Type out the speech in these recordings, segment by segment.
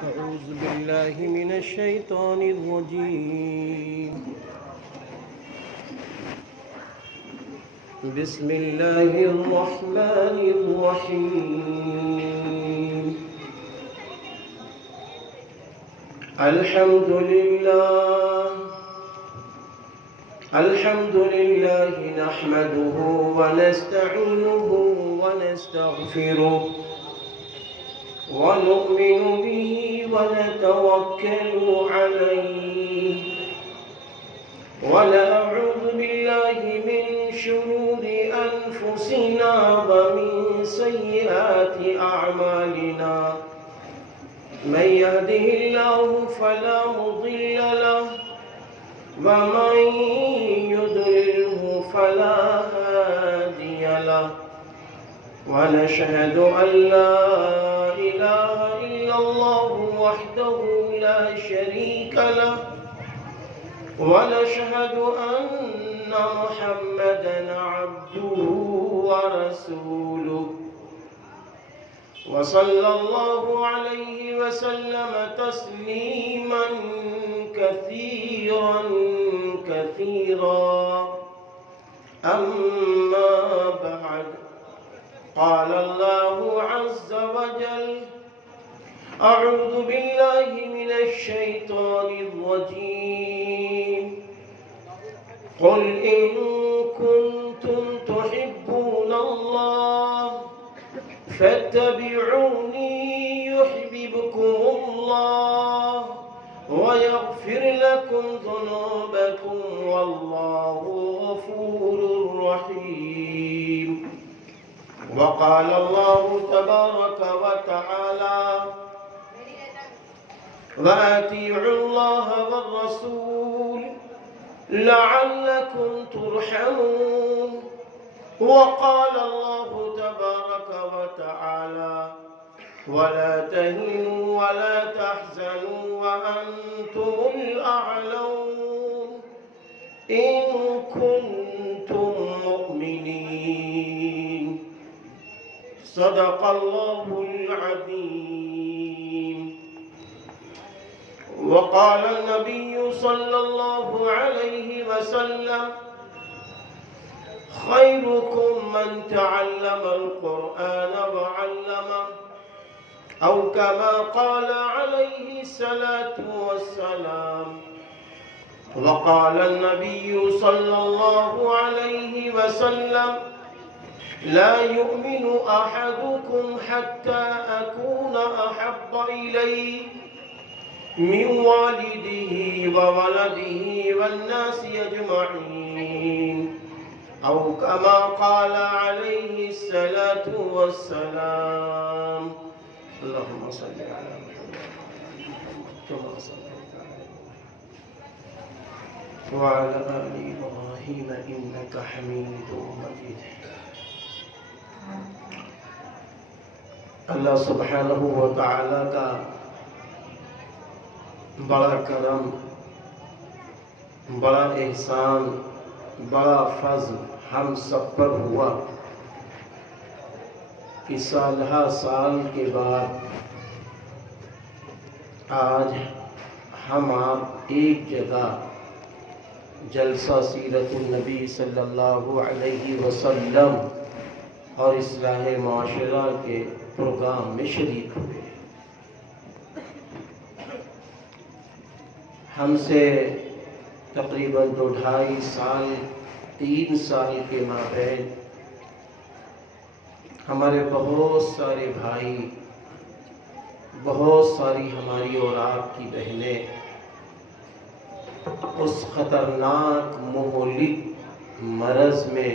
أعوذ بالله من الشيطان الرجيم. بسم الله الرحمن الرحيم. الحمد لله نحمده ونستعينه ونستغفره ونؤمن به ونتوكل عليه ونعوذ بالله من شرور أنفسنا ومن سيئات أعمالنا. من يهده الله فلا مضل له ومن يضلله فلا هادي له. ونشهد أن لا إله إلا الله وحده لا شريك له ونشهد أن محمدًا عبده ورسوله وصلى الله عليه وسلم تسليمًا كثيرًا كثيرًا. أما بعد، قال الله عز وجل: أعوذ بالله من الشيطان الرجيم. قل إن كنتم تحبون الله فاتبعوني يحببكم الله ويغفر لكم ذنوبكم والله غفور رحيم. وقال الله تبارك وتعالى: وأطيعوا الله والرسول لعلكم ترحمون. وقال الله تبارك وتعالى: ولا تهنوا ولا تحزنوا وأنتم الأعلون إن كنتم مؤمنين. صدق الله العظيم. وقال النبي صلى الله عليه وسلم: خيركم من تعلم القرآن وعلمه، أو كما قال عليه الصلاة والسلام. وقال النبي صلى الله عليه وسلم: لا يؤمن أحدكم حتى أكون أحب إليه من والده وولده والناس أجمعين، أو كما قال عليه الصلاة والسلام. اللهم صل على محمد كما صليت على إبراهيم وعلى آل إبراهيم إنك حميد مجيد. اللہ سبحانہ و تعالی کا بڑا کرم، بڑا احسان، بڑا فضل ہم سب پر ہوا کہ سالہ سال کے بعد آج ہم آپ ایک جگہ جلسہ سیرت النبی صلی اللہ علیہ وسلم اور اصلاح معاشرہ کے پروگرام میں شریک ہوئے. ہم سے تقریباً 2-2.5 سال 3 سال کے مابین ہمارے بہت سارے بھائی، بہت ساری ہماری اور آپ کی بہنیں اس خطرناک مہلک مرض میں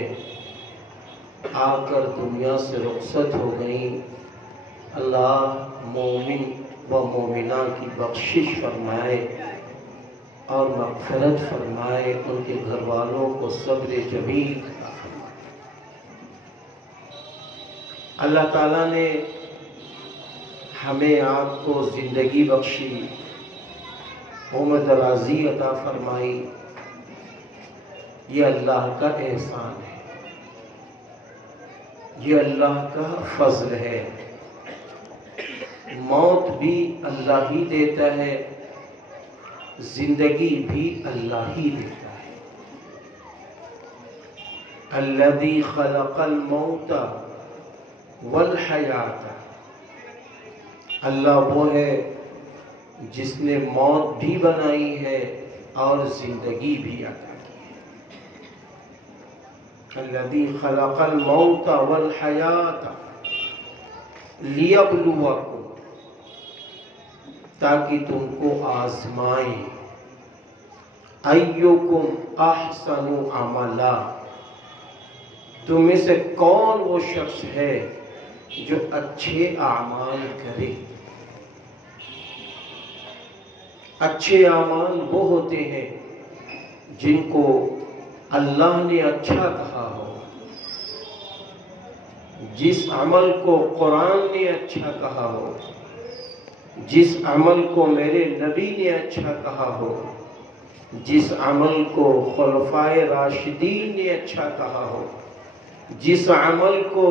آ کر دنیا سے رخصت ہو گئیں. اللہ مومن و مومنہ کی بخشش فرمائے اور مغفرت فرمائے، ان کے گھر والوں کو صبر جمیل عطا فرمائے. اللہ تعالیٰ نے ہمیں آپ کو زندگی بخشی، عمر درازی عطا فرمائی. یہ اللہ کا احسان ہے، یہ اللہ کا فضل ہے. موت بھی اللہ ہی دیتا ہے، زندگی بھی اللہ ہی دیتا ہے۔ الذی خلق الموت والحیات، اللہ وہ ہے جس نے موت بھی بنائی ہے اور زندگی بھی عطا کی ہے۔ الذی خلق الموت والحیات لیبلوکم، تاکہ تم کو آزمائیں، ایکم احسن عملا، تم میں سے کون وہ شخص ہے جو اچھے اعمال کرے۔ اچھے اعمال وہ ہوتے ہیں جن کو اللہ نے اچھا کہا ہو، جس عمل کو قرآن نے اچھا کہا ہو، جس عمل کو میرے نبی نے اچھا کہا ہو، جس عمل کو خلفائے راشدین نے اچھا کہا ہو، جس عمل کو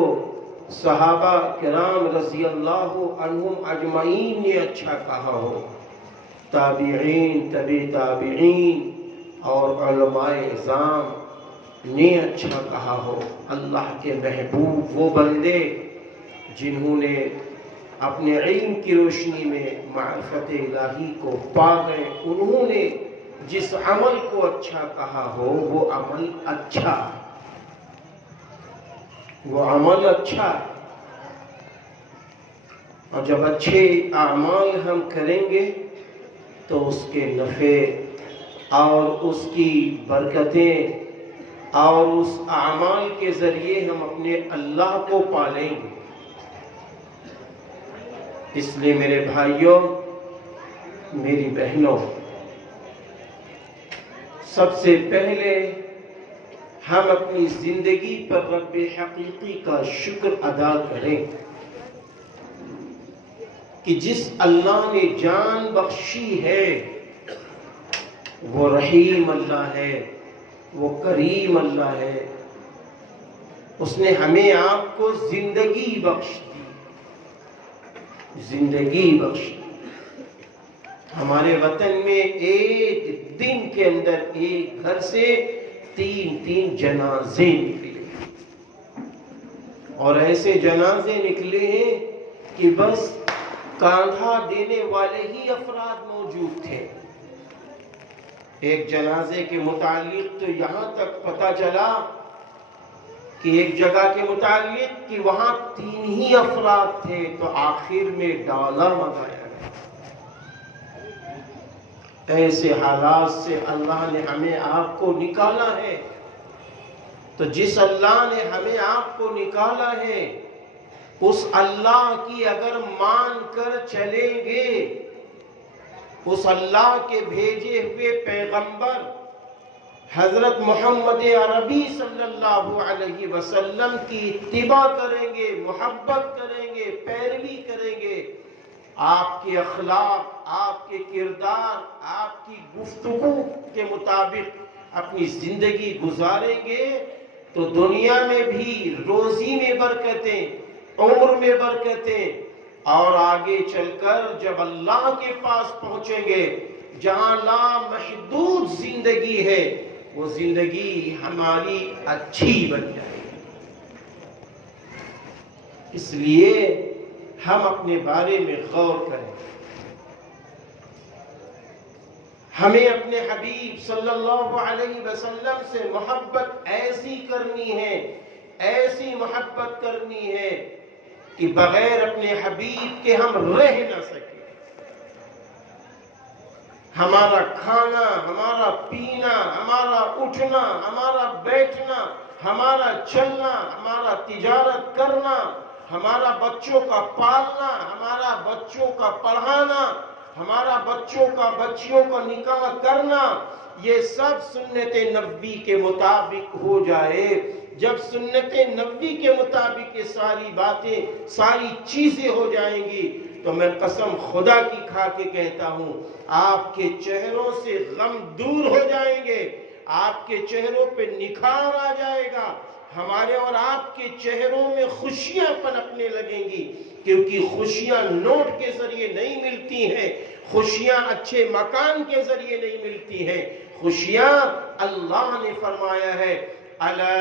صحابہ کرام رضی اللہ عنہم اجمعین نے اچھا کہا ہو، تابعین، تبع تابعین اور علماء اعظام نے اچھا کہا ہو۔ اللہ کے محبوب وہ بندے جنہوں نے اپنے علم کی روشنی میں معرفت الہی کو پا گئے، انہوں نے جس عمل کو اچھا کہا ہو وہ عمل اچھا ہے، وہ عمل اچھا ہے۔ اور جب اچھے اعمال ہم کریں گے تو اس کے نفع اور اس کی برکتیں اور اس اعمال کے ذریعے ہم اپنے اللہ کو پالیں گے۔ اس لیے میرے بھائیوں، میری بہنوں، سب سے پہلے ہم اپنی زندگی پر رب حقیقی کا شکر ادا کریں کہ جس اللہ نے جان بخشی ہے وہ رحیم اللہ ہے، وہ کریم اللہ ہے۔ اس نے ہمیں آپ کو زندگی بخش دی، زندگی بخش دی۔ ہمارے وطن میں ایک دن کے اندر ایک گھر سے 3 جنازے نکلے، اور ایسے جنازے نکلے ہیں کہ بس کاندھا دینے والے ہی افراد موجود تھے۔ ایک جنازے کے متعلق تو یہاں تک پتہ چلا کہ ایک جگہ کے متعلق کہ وہاں 3 ہی افراد تھے، تو آخر میں ڈالا منگایا گیا۔ ایسے حالات سے اللہ نے ہمیں آپ کو نکالا ہے، تو جس اللہ نے ہمیں آپ کو نکالا ہے اس اللہ کی اگر مان کر چلیں گے، اس اللہ کے بھیجے ہوئے پیغمبر حضرت محمد عربی صلی اللہ علیہ وسلم کی اتباع کریں گے، محبت کریں گے، پیروی کریں گے، آپ کے اخلاق، آپ کے کردار، آپ کی گفتگو کے مطابق اپنی زندگی گزاریں گے، تو دنیا میں بھی روزی میں برکتیں، عمر میں برکتیں، اور آگے چل کر جب اللہ کے پاس پہنچیں گے جہاں لامحدود زندگی ہے، وہ زندگی ہماری اچھی بن جائے گی۔ اس لیے ہم اپنے بارے میں غور کریں، ہمیں اپنے حبیب صلی اللہ علیہ وسلم سے محبت ایسی کرنی ہے، ایسی محبت کرنی ہے کہ بغیر اپنے حبیب کے ہم رہ نہ سکیں۔ ہمارا کھانا، ہمارا پینا، ہمارا اٹھنا، ہمارا بیٹھنا، ہمارا چلنا، ہمارا تجارت کرنا، ہمارا بچوں کا پالنا، ہمارا بچوں کا پڑھانا، ہمارا بچوں کا بچیوں کا نکاح کرنا، یہ سب سنت نبوی کے مطابق ہو جائے۔ جب سنت نبوی کے مطابق یہ ساری باتیں، ساری چیزیں ہو جائیں گی، تو میں قسم خدا کی کھا کے کہتا ہوں آپ کے چہروں سے غم دور ہو جائیں گے، آپ کے چہروں پہ نکھار آ جائے گا، ہمارے اور آپ کے چہروں میں خوشیاں پنپنے لگیں گی کیونکہ خوشیاں نوٹ کے ذریعے نہیں ملتی ہیں، خوشیاں اچھے مکان کے ذریعے نہیں ملتی ہیں، خوشیاں اللہ نے فرمایا ہے الا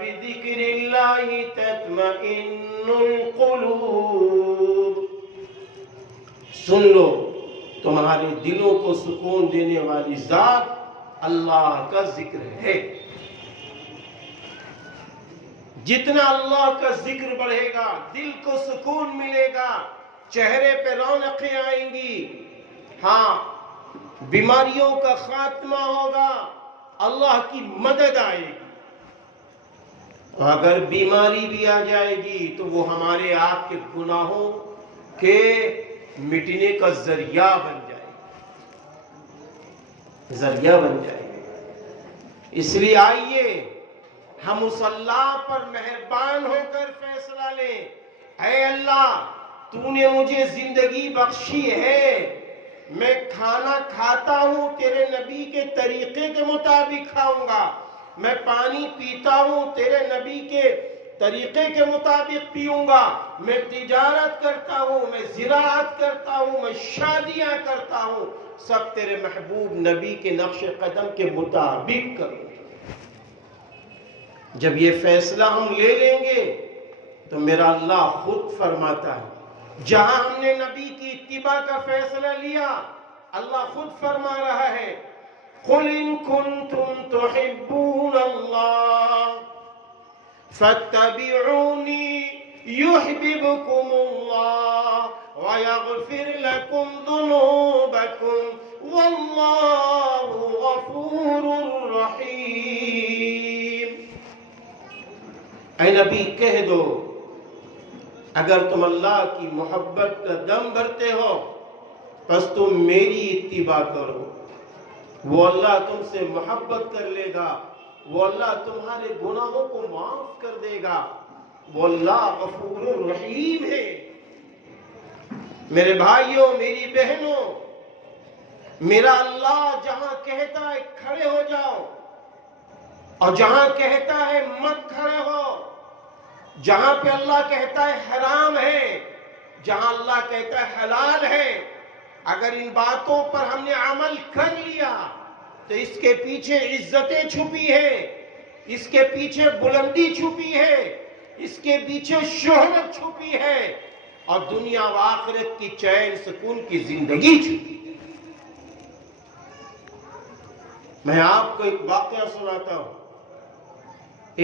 بذکر اللہ تطمئن القلوب، سن لو تمہارے دلوں کو سکون دینے والی ذات اللہ کا ذکر ہے۔ جتنا اللہ کا ذکر بڑھے گا دل کو سکون ملے گا، چہرے پہ رونقیں آئیں گی، ہاں بیماریوں کا خاتمہ ہوگا، اللہ کی مدد آئے گی۔ اگر بیماری بھی آ جائے گی تو وہ ہمارے آپ کے گناہوں کے مٹنے کا ذریعہ بن جائے گی، ذریعہ بن جائے گی۔ اس لیے آئیے ہم اس اللہ پر مہربان ہو کر فیصلہ لیں، اے اللہ تو نے مجھے زندگی بخشی ہے، میں کھانا کھاتا ہوں تیرے نبی کے طریقے کے مطابق کھاؤں گا، میں پانی پیتا ہوں تیرے نبی کے طریقے کے مطابق پیوں گا، میں تجارت کرتا ہوں، میں زراعت کرتا ہوں، میں شادیاں کرتا ہوں، سب تیرے محبوب نبی کے نقش قدم کے مطابق کروں۔ جب یہ فیصلہ ہم لے لیں گے تو میرا اللہ خود فرماتا ہے، جہاں ہم نے نبی کی اتباع کا فیصلہ لیا اللہ خود فرما رہا ہے قُلْ إِن كُنْتُمْ تُحِبُّونَ اللَّهَ فَاتَّبِعُونِي يُحْبِبْكُمُ اللَّهُ وَيَغْفِرْ لَكُمْ ذُنُوبَكُمْ وَاللَّهُ غَفُورٌ رَحِيمٌ۔ اے نبی کہہ دو اگر تم اللہ کی محبت کا دم بھرتے ہو پس تم میری اتباع کرو، وہ اللہ تم سے محبت کر لے گا، وہ اللہ تمہارے گناہوں کو معاف کر دے گا، وہ اللہ غفور الرحیم ہے۔ میرے بھائیوں میری بہنوں، میرا اللہ جہاں کہتا ہے کھڑے ہو جاؤ اور جہاں کہتا ہے مت کھڑے ہو، جہاں پہ اللہ کہتا ہے حرام ہے، جہاں اللہ کہتا ہے حلال ہے، اگر ان باتوں پر ہم نے عمل کر لیا تو اس کے پیچھے عزتیں چھپی ہیں، اس کے پیچھے بلندی چھپی ہے، اس کے پیچھے شہرت چھپی ہے، اور دنیا و آخرت کی چین سکون کی زندگی چھپی ہے۔ میں آپ کو ایک واقعہ سناتا ہوں۔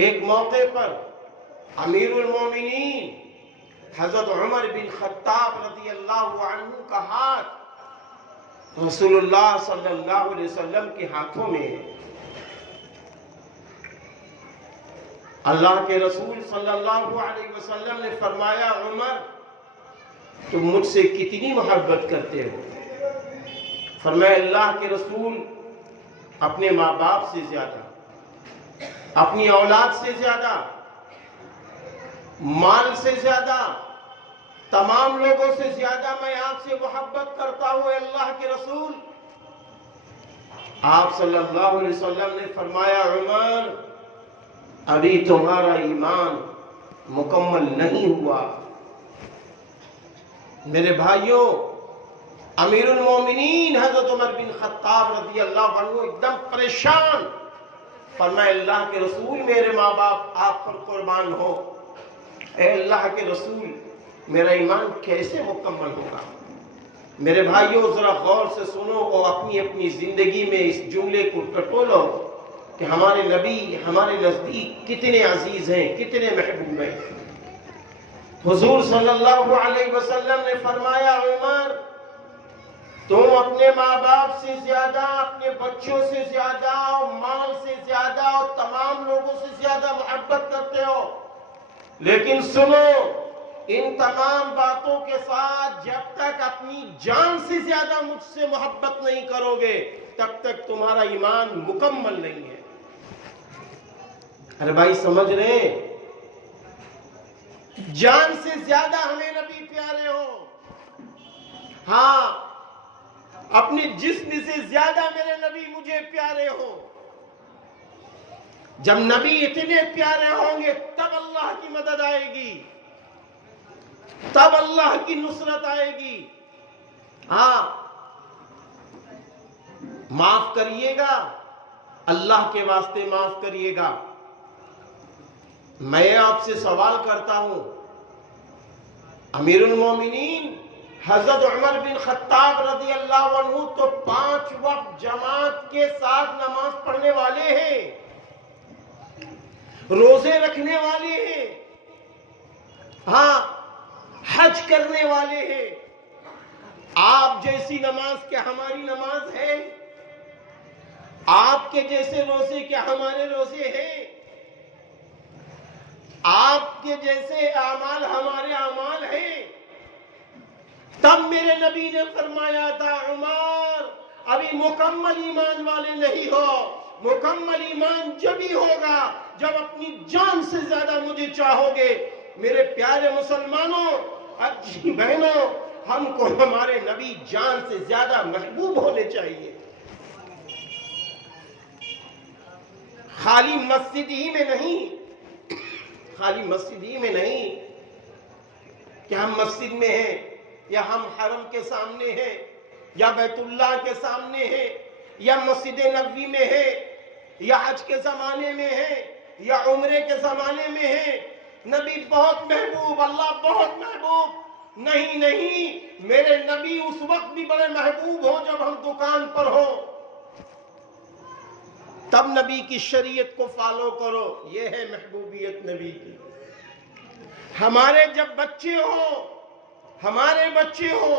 ایک موقع پر امیر المومنین حضرت عمر بن خطاب رضی اللہ عنہ کا ہاتھ رسول اللہ صلی اللہ علیہ وسلم کے ہاتھوں میں ہے۔ اللہ کے رسول صلی اللہ علیہ وسلم نے فرمایا عمر تم مجھ سے کتنی محبت کرتے ہو؟ فرمایا اللہ کے رسول اپنے ماں باپ سے زیادہ، اپنی اولاد سے زیادہ، مال سے زیادہ، تمام لوگوں سے زیادہ میں آپ سے محبت کرتا ہوں اے اللہ کے رسول۔ آپ صلی اللہ علیہ وسلم نے فرمایا عمر ابھی تمہارا ایمان مکمل نہیں ہوا۔ میرے بھائیوں امیر المومنین حضرت عمر بن خطاب رضی اللہ عنہ ایک دم پریشان، فرمایا اللہ کے رسول میرے ماں باپ آپ پر قربان ہو، اے اللہ کے رسول میرا ایمان کیسے مکمل ہوگا؟ میرے بھائیوں ذرا غور سے سنو اور اپنی اپنی زندگی میں اس جملے کو ٹٹولو کہ ہمارے نبی ہمارے نزدیک کتنے عزیز ہیں، کتنے محبوب ہیں۔ حضور صلی اللہ علیہ وسلم نے فرمایا عمر تم اپنے ماں باپ سے زیادہ، اپنے بچوں سے زیادہ، اور مال سے زیادہ اور تمام لوگوں سے زیادہ محبت کرتے ہو، لیکن سنو ان تمام باتوں کے ساتھ جب تک اپنی جان سے زیادہ مجھ سے محبت نہیں کرو گے تب تک تمہارا ایمان مکمل نہیں ہے۔ ارے بھائی سمجھ رہے ہیں؟ جان سے زیادہ ہمیں نبی پیارے ہو، ہاں اپنے جسم سے زیادہ میرے نبی مجھے پیارے ہو۔ جب نبی اتنے پیارے ہوں گے تب اللہ کی مدد آئے گی۔ تب اللہ کی نصرت آئے گی۔ ہاں، معاف کریے گا، اللہ کے واسطے معاف کریے گا۔ میں آپ سے سوال کرتا ہوں، امیر المومنین حضرت عمر بن خطاب رضی اللہ عنہ تو 5 وقت جماعت کے ساتھ نماز پڑھنے والے ہیں، روزے رکھنے والے ہیں، ہاں حج کرنے والے ہیں۔ آپ جیسی نماز کیا ہماری نماز ہے؟ آپ کے جیسے روزے کیا ہمارے روزے ہیں؟ آپ کے جیسے اعمال ہمارے اعمال ہیں؟ تب میرے نبی نے فرمایا تھا، عمر ابھی مکمل ایمان والے نہیں ہو، مکمل ایمان جبھی ہوگا جب اپنی جان سے زیادہ مجھے چاہو گے۔ میرے پیارے مسلمانوں، اچھی بہنوں، ہم کو ہمارے نبی جان سے زیادہ محبوب ہونے چاہیے۔ خالی مسجد ہی میں نہیں، خالی مسجد ہی میں نہیں کہ ہم مسجد میں ہیں، یا ہم حرم کے سامنے ہیں، یا بیت اللہ کے سامنے ہیں، یا مسجد نبوی میں ہے، یا حج کے زمانے میں ہے، یا عمرے کے زمانے میں ہے۔ نبی بہت محبوب، اللہ بہت محبوب، نہیں نہیں، میرے نبی اس وقت بھی بڑے محبوب ہو جب ہم دکان پر ہو، تب نبی کی شریعت کو فالو کرو۔ یہ ہے محبوبیت نبی کی۔ ہمارے جب بچے ہو، ہمارے بچے ہو،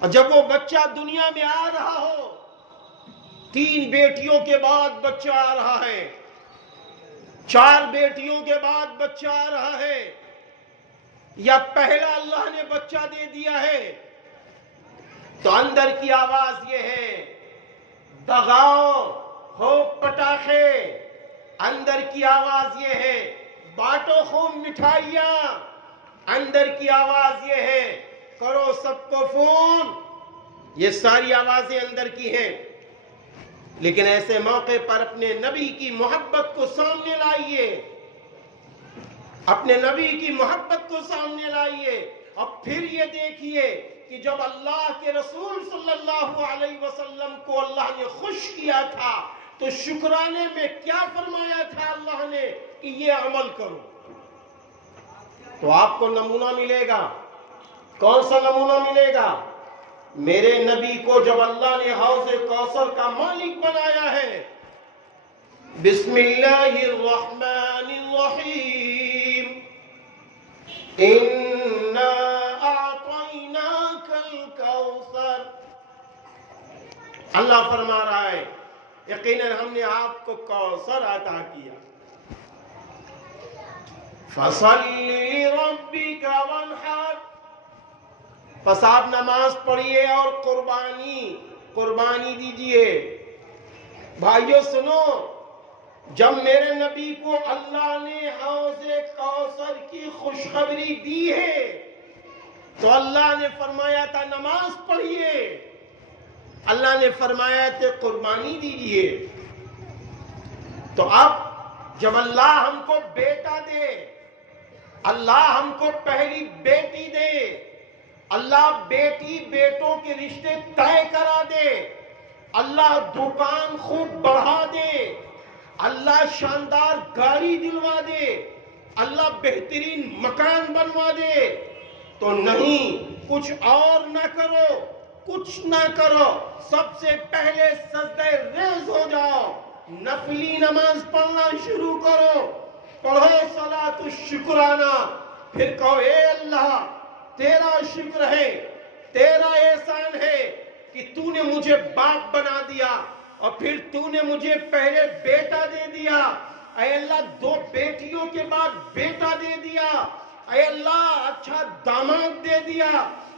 اور جب وہ بچہ دنیا میں آ رہا ہو، 3 بیٹیوں کے بعد بچہ آ رہا ہے، 4 بیٹیوں کے بعد بچہ آ رہا ہے، یا پہلا اللہ نے بچہ دے دیا ہے، تو اندر کی آواز یہ ہے، دغاؤ ہو پٹاخے، اندر کی آواز یہ ہے، بانٹو خوب مٹھائیاں، اندر کی آواز یہ ہے، کرو سب کو فون۔ یہ ساری آوازیں اندر کی ہیں، لیکن ایسے موقع پر اپنے نبی کی محبت کو سامنے لائیے، اپنے نبی کی محبت کو سامنے لائیے، اور پھر یہ دیکھیے کہ جب اللہ کے رسول صلی اللہ علیہ وسلم کو اللہ نے خوش کیا تھا تو شکرانے میں کیا فرمایا تھا اللہ نے کہ یہ عمل کرو۔ تو آپ کو نمونہ ملے گا، کون سا نمونہ ملے گا؟ میرے نبی کو جب اللہ نے حوض کوثر کا مالک بنایا ہے، بسم اللہ الرحمن الرحیم، اِنَّا أَعْطَيْنَاكَ الْكَوْثَرَ، اللہ فرما رہا ہے یقیناً ہم نے آپ کو کوثر عطا کیا۔ فَصَلِّ لِرَبِّكَ وَانْحَرْ، پس آپ نماز پڑھیے اور قربانی دیجئے۔ بھائیو سنو، جب میرے نبی کو اللہ نے حوض کوثر کی خوشخبری دی ہے تو اللہ نے فرمایا تھا نماز پڑھیے، اللہ نے فرمایا تھا قربانی دیجئے۔ تو اب جب اللہ ہم کو بیٹا دے، اللہ ہم کو پہلی بیٹی دے، اللہ بیٹی بیٹوں کے رشتے طے کرا دے، اللہ دکان خوب بڑھا دے، اللہ شاندار گاڑی دلوا دے، اللہ بہترین مکان بنوا دے، تو نہیں، کچھ اور نہ کرو، کچھ نہ کرو، سب سے پہلے سجدہ ریز ہو جاؤ، نفلی نماز پڑھنا شروع کرو، پڑھو صلاۃ الشکرانہ، پھر کہو اے اللہ تیرا شکر ہے، تیرا احسان ہے کہ تو نے مجھے باپ بنا دیا، اور پھر تو نے مجھے پہلے بیٹا دے دیا، اے اللہ 2 بیٹیوں کے بعد بیٹا دے دیا، اے اللہ اچھا داماد دے دیا،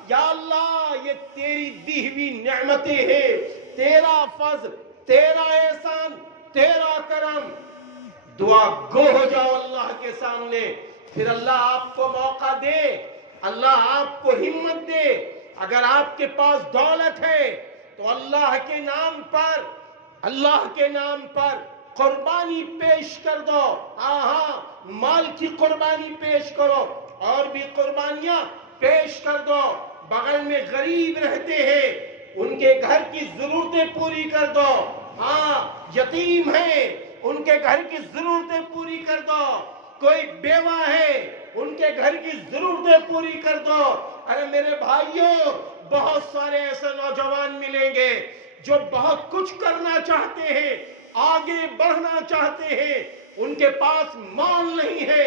یا اللہ یہ تیری دی ہوئی نعمتیں ہیں، تیرا فضل، تیرا احسان، تیرا کرم۔ دعا گو ہو جاؤ اللہ کے سامنے، پھر اللہ آپ کو موقع دے، اللہ آپ کو ہمت دے۔ اگر آپ کے پاس دولت ہے تو اللہ کے نام پر قربانی پیش کر دو، مال کی قربانی پیش کرو، اور بھی قربانیاں پیش کر دو. بغل میں غریب رہتے ہیں, ان کے گھر کی ضرورتیں پوری کر دو. ہاں, یتیم ہیں, ان کے گھر کی ضرورتیں پوری کر دو. کوئی بیوہ ہے, ان کے گھر کی ضرورتیں پوری کر دو. ارے میرے بھائیوں, بہت سارے ایسے نوجوان ملیں گے جو بہت کچھ کرنا چاہتے ہیں, آگے بڑھنا چاہتے ہیں, ان کے پاس مال نہیں ہے,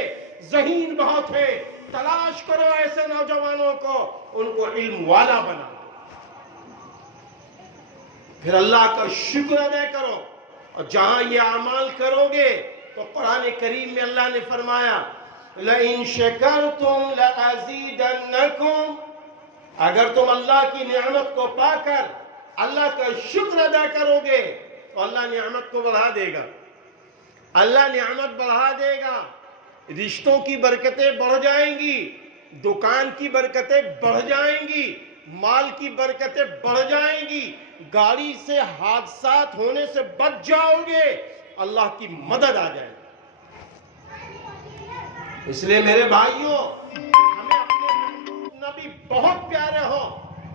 ذہین بہت ہے. تلاش کرو ایسے نوجوانوں کو, ان کو علم والا بنا, پھر اللہ کا شکر ادا کرو. اور جہاں یہ اعمال کرو گے تو قرآن کریم میں اللہ نے فرمایا لَإِن شَكَرْتُمْ لَأَزِيدَنَّكُمْ, اگر تم اللہ کی نعمت کو پا کر اللہ کا شکر ادا کرو گے تو اللہ نعمت کو بڑھا دے گا. اللہ نعمت بڑھا دے گا. رشتوں کی برکتیں بڑھ جائیں گی, دکان کی برکتیں بڑھ جائیں گی, مال کی برکتیں بڑھ جائیں گی, گاڑی سے حادثات ہونے سے بچ جاؤ گے, اللہ کی مدد آ جائے گی. اس لیے میرے بھائیوں, ہمیں اپنے محبوب نبی بہت پیارے ہو,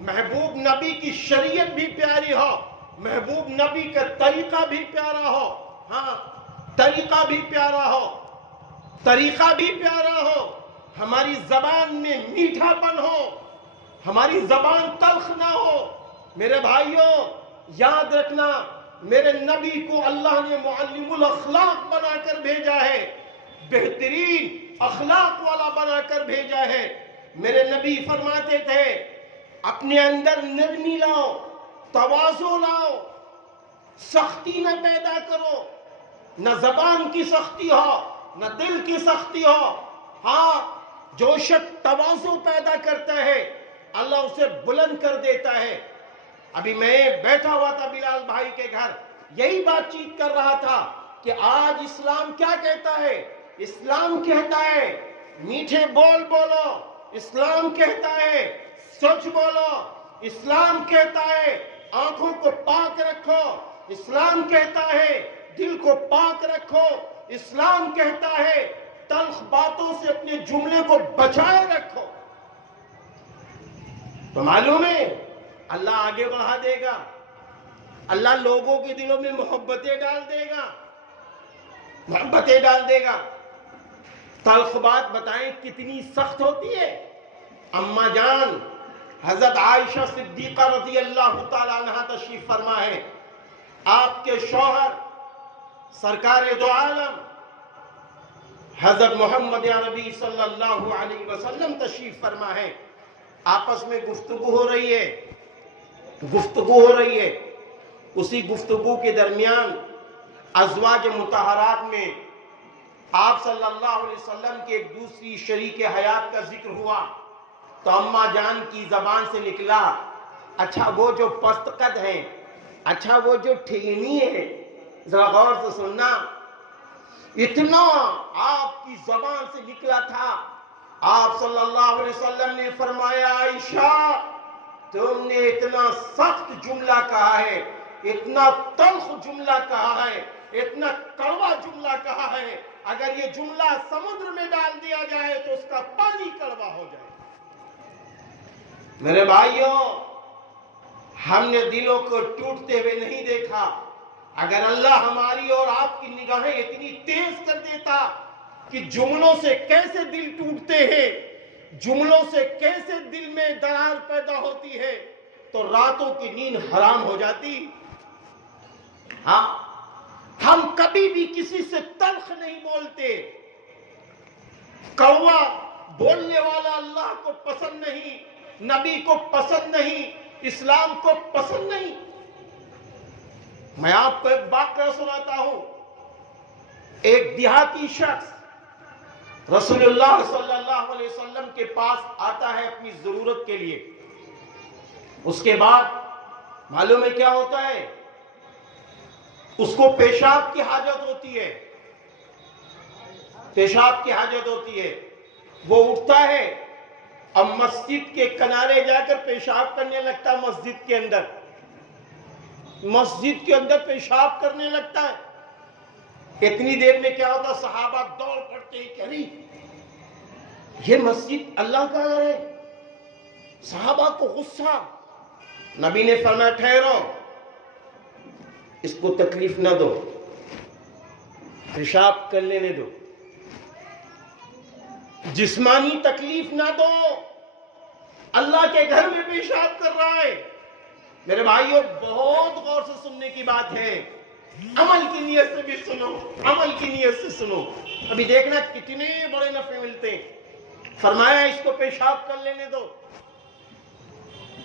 محبوب نبی کی شریعت بھی پیاری ہو, محبوب نبی کا طریقہ بھی پیارا ہو. ہاں, طریقہ بھی پیارا ہو, طریقہ بھی پیارا ہو, ہماری زبان میں میٹھا پن ہو, ہماری زبان تلخ نہ ہو. میرے بھائیوں, یاد رکھنا, میرے نبی کو اللہ نے معلم الاخلاق بنا کر بھیجا ہے, بہترین اخلاق والا بنا کر بھیجا ہے. میرے نبی فرماتے تھے اپنے اندر نرمی لاؤ, تواضع لاؤ, سختی نہ پیدا کرو, نہ زبان کی سختی ہو نہ دل کی سختی ہو. ہاں, جو شخص تواضع پیدا کرتا ہے اللہ اسے بلند کر دیتا ہے. ابھی میں بیٹھا ہوا تھا بلال بھائی کے گھر, یہی بات چیت کر رہا تھا کہ آج اسلام کیا کہتا ہے. اسلام کہتا ہے میٹھے بول بولو, اسلام کہتا ہے سچ بولو, اسلام کہتا ہے آنکھوں کو پاک رکھو, اسلام کہتا ہے دل کو پاک رکھو, اسلام کہتا ہے تلخ باتوں سے اپنے جملے کو بچائے رکھو. تو معلوم ہے اللہ آگے بڑھا دے گا, اللہ لوگوں کے دلوں میں محبتیں ڈال دے گا, محبتیں ڈال دے گا. تلخ بات بتائیں کتنی سخت ہوتی ہے. اماں جان حضرت عائشہ صدیقہ رضی اللہ تعالیٰ عنہ تشریف فرما ہے, آپ کے شوہر سرکار دو عالم حضرت محمد عربی صلی اللہ علیہ وسلم تشریف فرما ہے. آپس میں گفتگو ہو رہی ہے, اسی گفتگو کے درمیان ازواج مطہرات میں آپ صلی اللہ علیہ وسلم کے ایک دوسری شریک حیات کا ذکر ہوا. تو اماں جان کی زبان سے نکلا, اچھا وہ جو پست قد ہیں, اچھا وہ جو ٹھیلی ہے, ذرا غور سے سننا, اتنا آپ کی زبان سے نکلا تھا. آپ صلی اللہ علیہ وسلم نے فرمایا عائشہ تم نے اتنا سخت جملہ کہا ہے, اتنا تلخ جملہ کہا ہے, اتنا کڑوا جملہ کہا ہے, اگر یہ جملہ سمندر میں ڈال دیا جائے تو اس کا پانی کڑوا ہو جائے. میرے بھائیوں, ہم نے دلوں کو ٹوٹتے ہوئے نہیں دیکھا. اگر اللہ ہماری اور آپ کی نگاہیں اتنی تیز کر دیتا کہ جملوں سے کیسے دل ٹوٹتے ہیں, جملوں سے کیسے دل میں درار پیدا ہوتی ہے, تو راتوں کی نیند حرام ہو جاتی. ہاں, ہم کبھی بھی کسی سے تلخ نہیں بولتے. کڑوا بولنے والا اللہ کو پسند نہیں, نبی کو پسند نہیں, اسلام کو پسند نہیں. میں آپ کو ایک واقعہ سناتا ہوں. ایک دیہاتی شخص رسول اللہ صلی اللہ علیہ وسلم کے پاس آتا ہے اپنی ضرورت کے لیے. اس کے بعد معلوم ہے کیا ہوتا ہے, اس کو پیشاب کی حاجت ہوتی ہے, پیشاب کی حاجت ہوتی ہے. وہ اٹھتا ہے اب مسجد کے کنارے جا کر پیشاب کرنے لگتا, مسجد کے اندر پیشاب کرنے لگتا ہے. اتنی دیر میں کیا ہوتا, صحابہ دوڑ پڑتے ہیں کہ یہ مسجد اللہ کا گھر ہے. صحابہ کو غصہ. نبی نے فرمایا ٹھہرو، اس کو تکلیف نہ دو، پیشاب کر لینے دو، جسمانی تکلیف نہ دو. اللہ کے گھر میں پیشاب کر رہا ہے. میرے بھائیوں بہت غور سے سننے کی بات ہے. عمل کی نیت سے بھی سنو، عمل کی نیت سے سنو. ابھی دیکھنا کتنے بڑے نفع ملتے ہیں. فرمایا اس کو پیشاب کر لینے دو.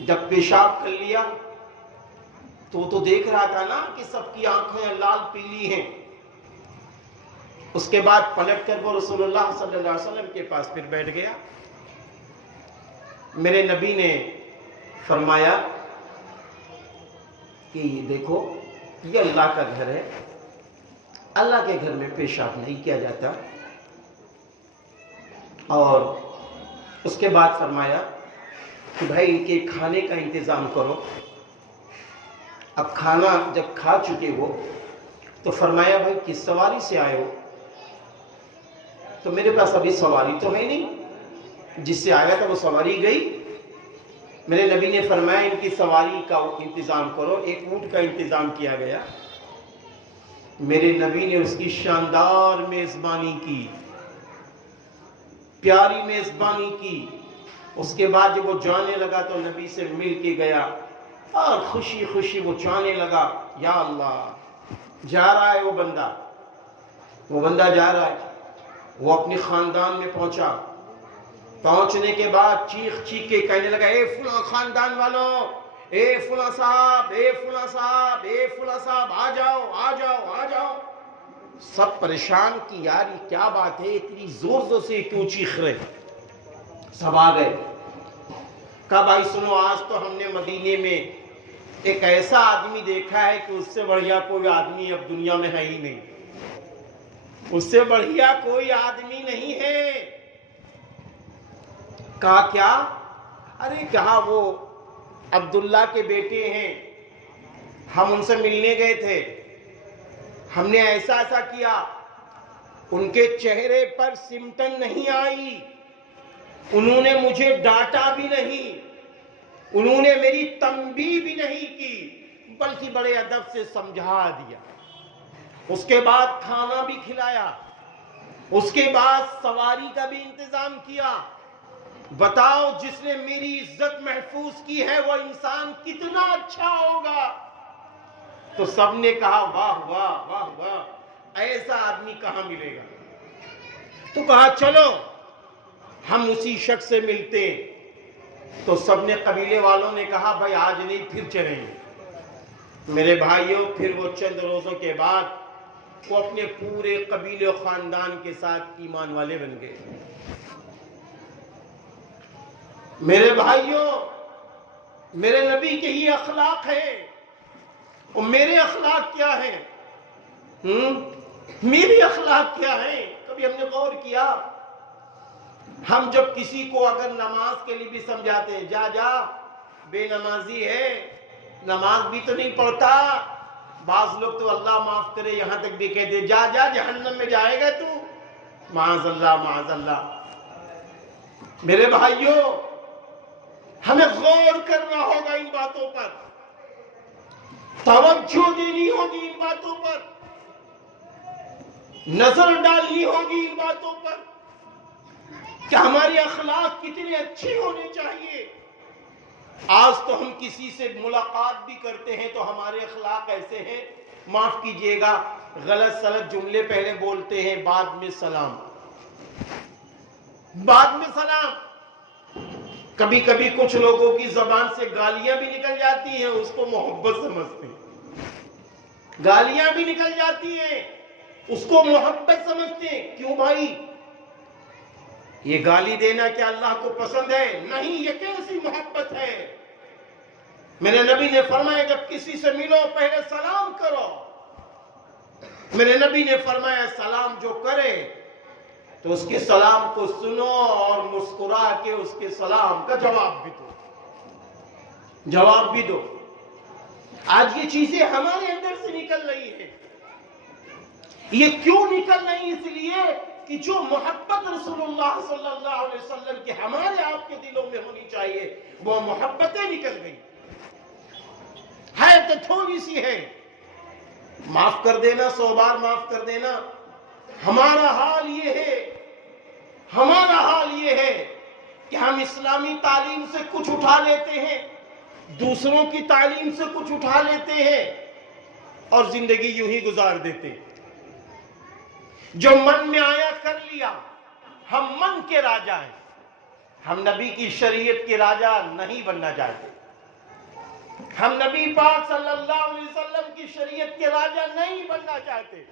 جب پیشاب کر لیا تو دیکھ رہا تھا نا کہ سب کی آنکھیں لال پیلی ہیں. اس کے بعد پلٹ کر وہ رسول اللہ صلی اللہ علیہ وسلم کے پاس پھر بیٹھ گیا. میرے نبی نے فرمایا کہ دیکھو یہ اللہ کا گھر ہے، اللہ کے گھر میں پیشاب نہیں کیا جاتا. اور اس کے بعد فرمایا کہ بھائی ان کے کھانے کا انتظام کرو. اب کھانا جب کھا چکے ہو تو فرمایا بھائی کس سواری سے آئے ہو؟ تو میرے پاس ابھی سواری تو ہے نہیں، جس سے آیا تھا وہ سواری گئی. میرے نبی نے فرمایا ان کی سواری کا انتظام کرو. ایک اونٹ کا انتظام کیا گیا. میرے نبی نے اس کی شاندار میزبانی کی، پیاری میزبانی کی. اس کے بعد جب وہ جانے لگا تو نبی سے مل کے گیا اور خوشی خوشی وہ جانے لگا. یا اللہ، جا رہا ہے وہ بندہ جا رہا ہے. وہ اپنے خاندان میں پہنچا. پہنچنے کے بعد چیخ چیخ کے کہنے لگا اے فلاں خاندان والوں، اے فلاں صاحب، اے فلاں صاحب، اے فلاں صاحب، آ جاؤ آ جاؤ آ جاؤ. سب پریشان کی یار یہ کیا بات ہے، اتنی زور سے کیوں چیخ رہے. سب آ گئے. کہا بھائی سنو، آج تو ہم نے مدینے میں ایک ایسا آدمی دیکھا ہے کہ اس سے بڑھیا کوئی آدمی اب دنیا میں ہے ہی نہیں. اس سے بڑھیا کوئی آدمی نہیں ہے. کہا کیا؟ ارے کہا وہ عبداللہ کے بیٹے ہیں، ہم ان سے ملنے گئے تھے، ہم نے ایسا کیا. ان کے چہرے پر سمٹن نہیں آئی، انہوں نے مجھے ڈانٹا بھی نہیں، انہوں نے میری تنبیہ بھی نہیں کی، بلکہ بڑے ادب سے سمجھا دیا. اس کے بعد کھانا بھی کھلایا، اس کے بعد سواری کا بھی انتظام کیا. بتاؤ جس نے میری عزت محفوظ کی ہے وہ انسان کتنا اچھا ہوگا. تو سب نے کہا واہ واہ واہ واہ، ایسا آدمی کہاں ملے گا. تو کہا چلو ہم اسی شخص سے ملتے. تو سب نے، قبیلے والوں نے کہا بھائی آج نہیں پھر چلیں گے. میرے بھائیوں پھر وہ چند روزوں کے بعد وہ اپنے پورے قبیلے و خاندان کے ساتھ ایمان والے بن گئے. میرے بھائیوں میرے نبی کے ہی اخلاق ہیں، اور میرے اخلاق کیا ہیں؟ میری اخلاق کیا ہیں؟ کبھی ہم نے غور کیا؟ ہم جب کسی کو اگر نماز کے لیے بھی سمجھاتے ہیں، جا بے نمازی ہے، نماز بھی تو نہیں پڑھتا. بعض لوگ تو اللہ معاف کرے یہاں تک بھی کہتے جا جہنم میں جائے گا تو، معاذ اللہ معاذ اللہ. میرے بھائیوں ہمیں غور کرنا ہوگا ان باتوں پر، توجہ دینی ہوگی ان باتوں پر، نظر ڈالنی ہوگی ان باتوں پر کہ ہمارے اخلاق کتنے اچھے ہونے چاہیے. آج تو ہم کسی سے ملاقات بھی کرتے ہیں تو ہمارے اخلاق ایسے ہیں، معاف کیجئے گا غلط سلط جملے پہلے بولتے ہیں، بعد میں سلام. کبھی کبھی کچھ لوگوں کی زبان سے گالیاں بھی نکل جاتی ہیں، اس کو محبت سمجھتے ہیں. گالیاں بھی نکل جاتی ہیں، اس کو محبت سمجھتے ہیں. کیوں بھائی؟ یہ گالی دینا کیا اللہ کو پسند ہے؟ نہیں. یہ کیسی محبت ہے؟ میرے نبی نے فرمایا جب کسی سے ملو پہلے سلام کرو. میرے نبی نے فرمایا سلام جو کرے تو اس کے سلام کو سنو اور مسکرا کے اس کے سلام کا جواب بھی دو. آج یہ چیزیں ہمارے اندر سے نکل رہی ہیں. یہ کیوں نکل رہی؟ اس لیے کہ جو محبت رسول اللہ صلی اللہ علیہ وسلم کی ہمارے آپ کے دلوں میں ہونی چاہیے وہ محبتیں نکل گئی. ہے تو تھوڑی سی ہے. معاف کر دینا، 100 بار معاف کر دینا. ہمارا حال یہ ہے کہ ہم اسلامی تعلیم سے کچھ اٹھا لیتے ہیں، دوسروں کی تعلیم سے کچھ اٹھا لیتے ہیں اور زندگی یوں ہی گزار دیتے. جو من میں آیا کر لیا. ہم من کے راجہ ہیں، ہم نبی کی شریعت کے راجہ نہیں بننا چاہتے. ہم نبی پاک صلی اللہ علیہ وسلم کی شریعت کے راجہ نہیں بننا چاہتے.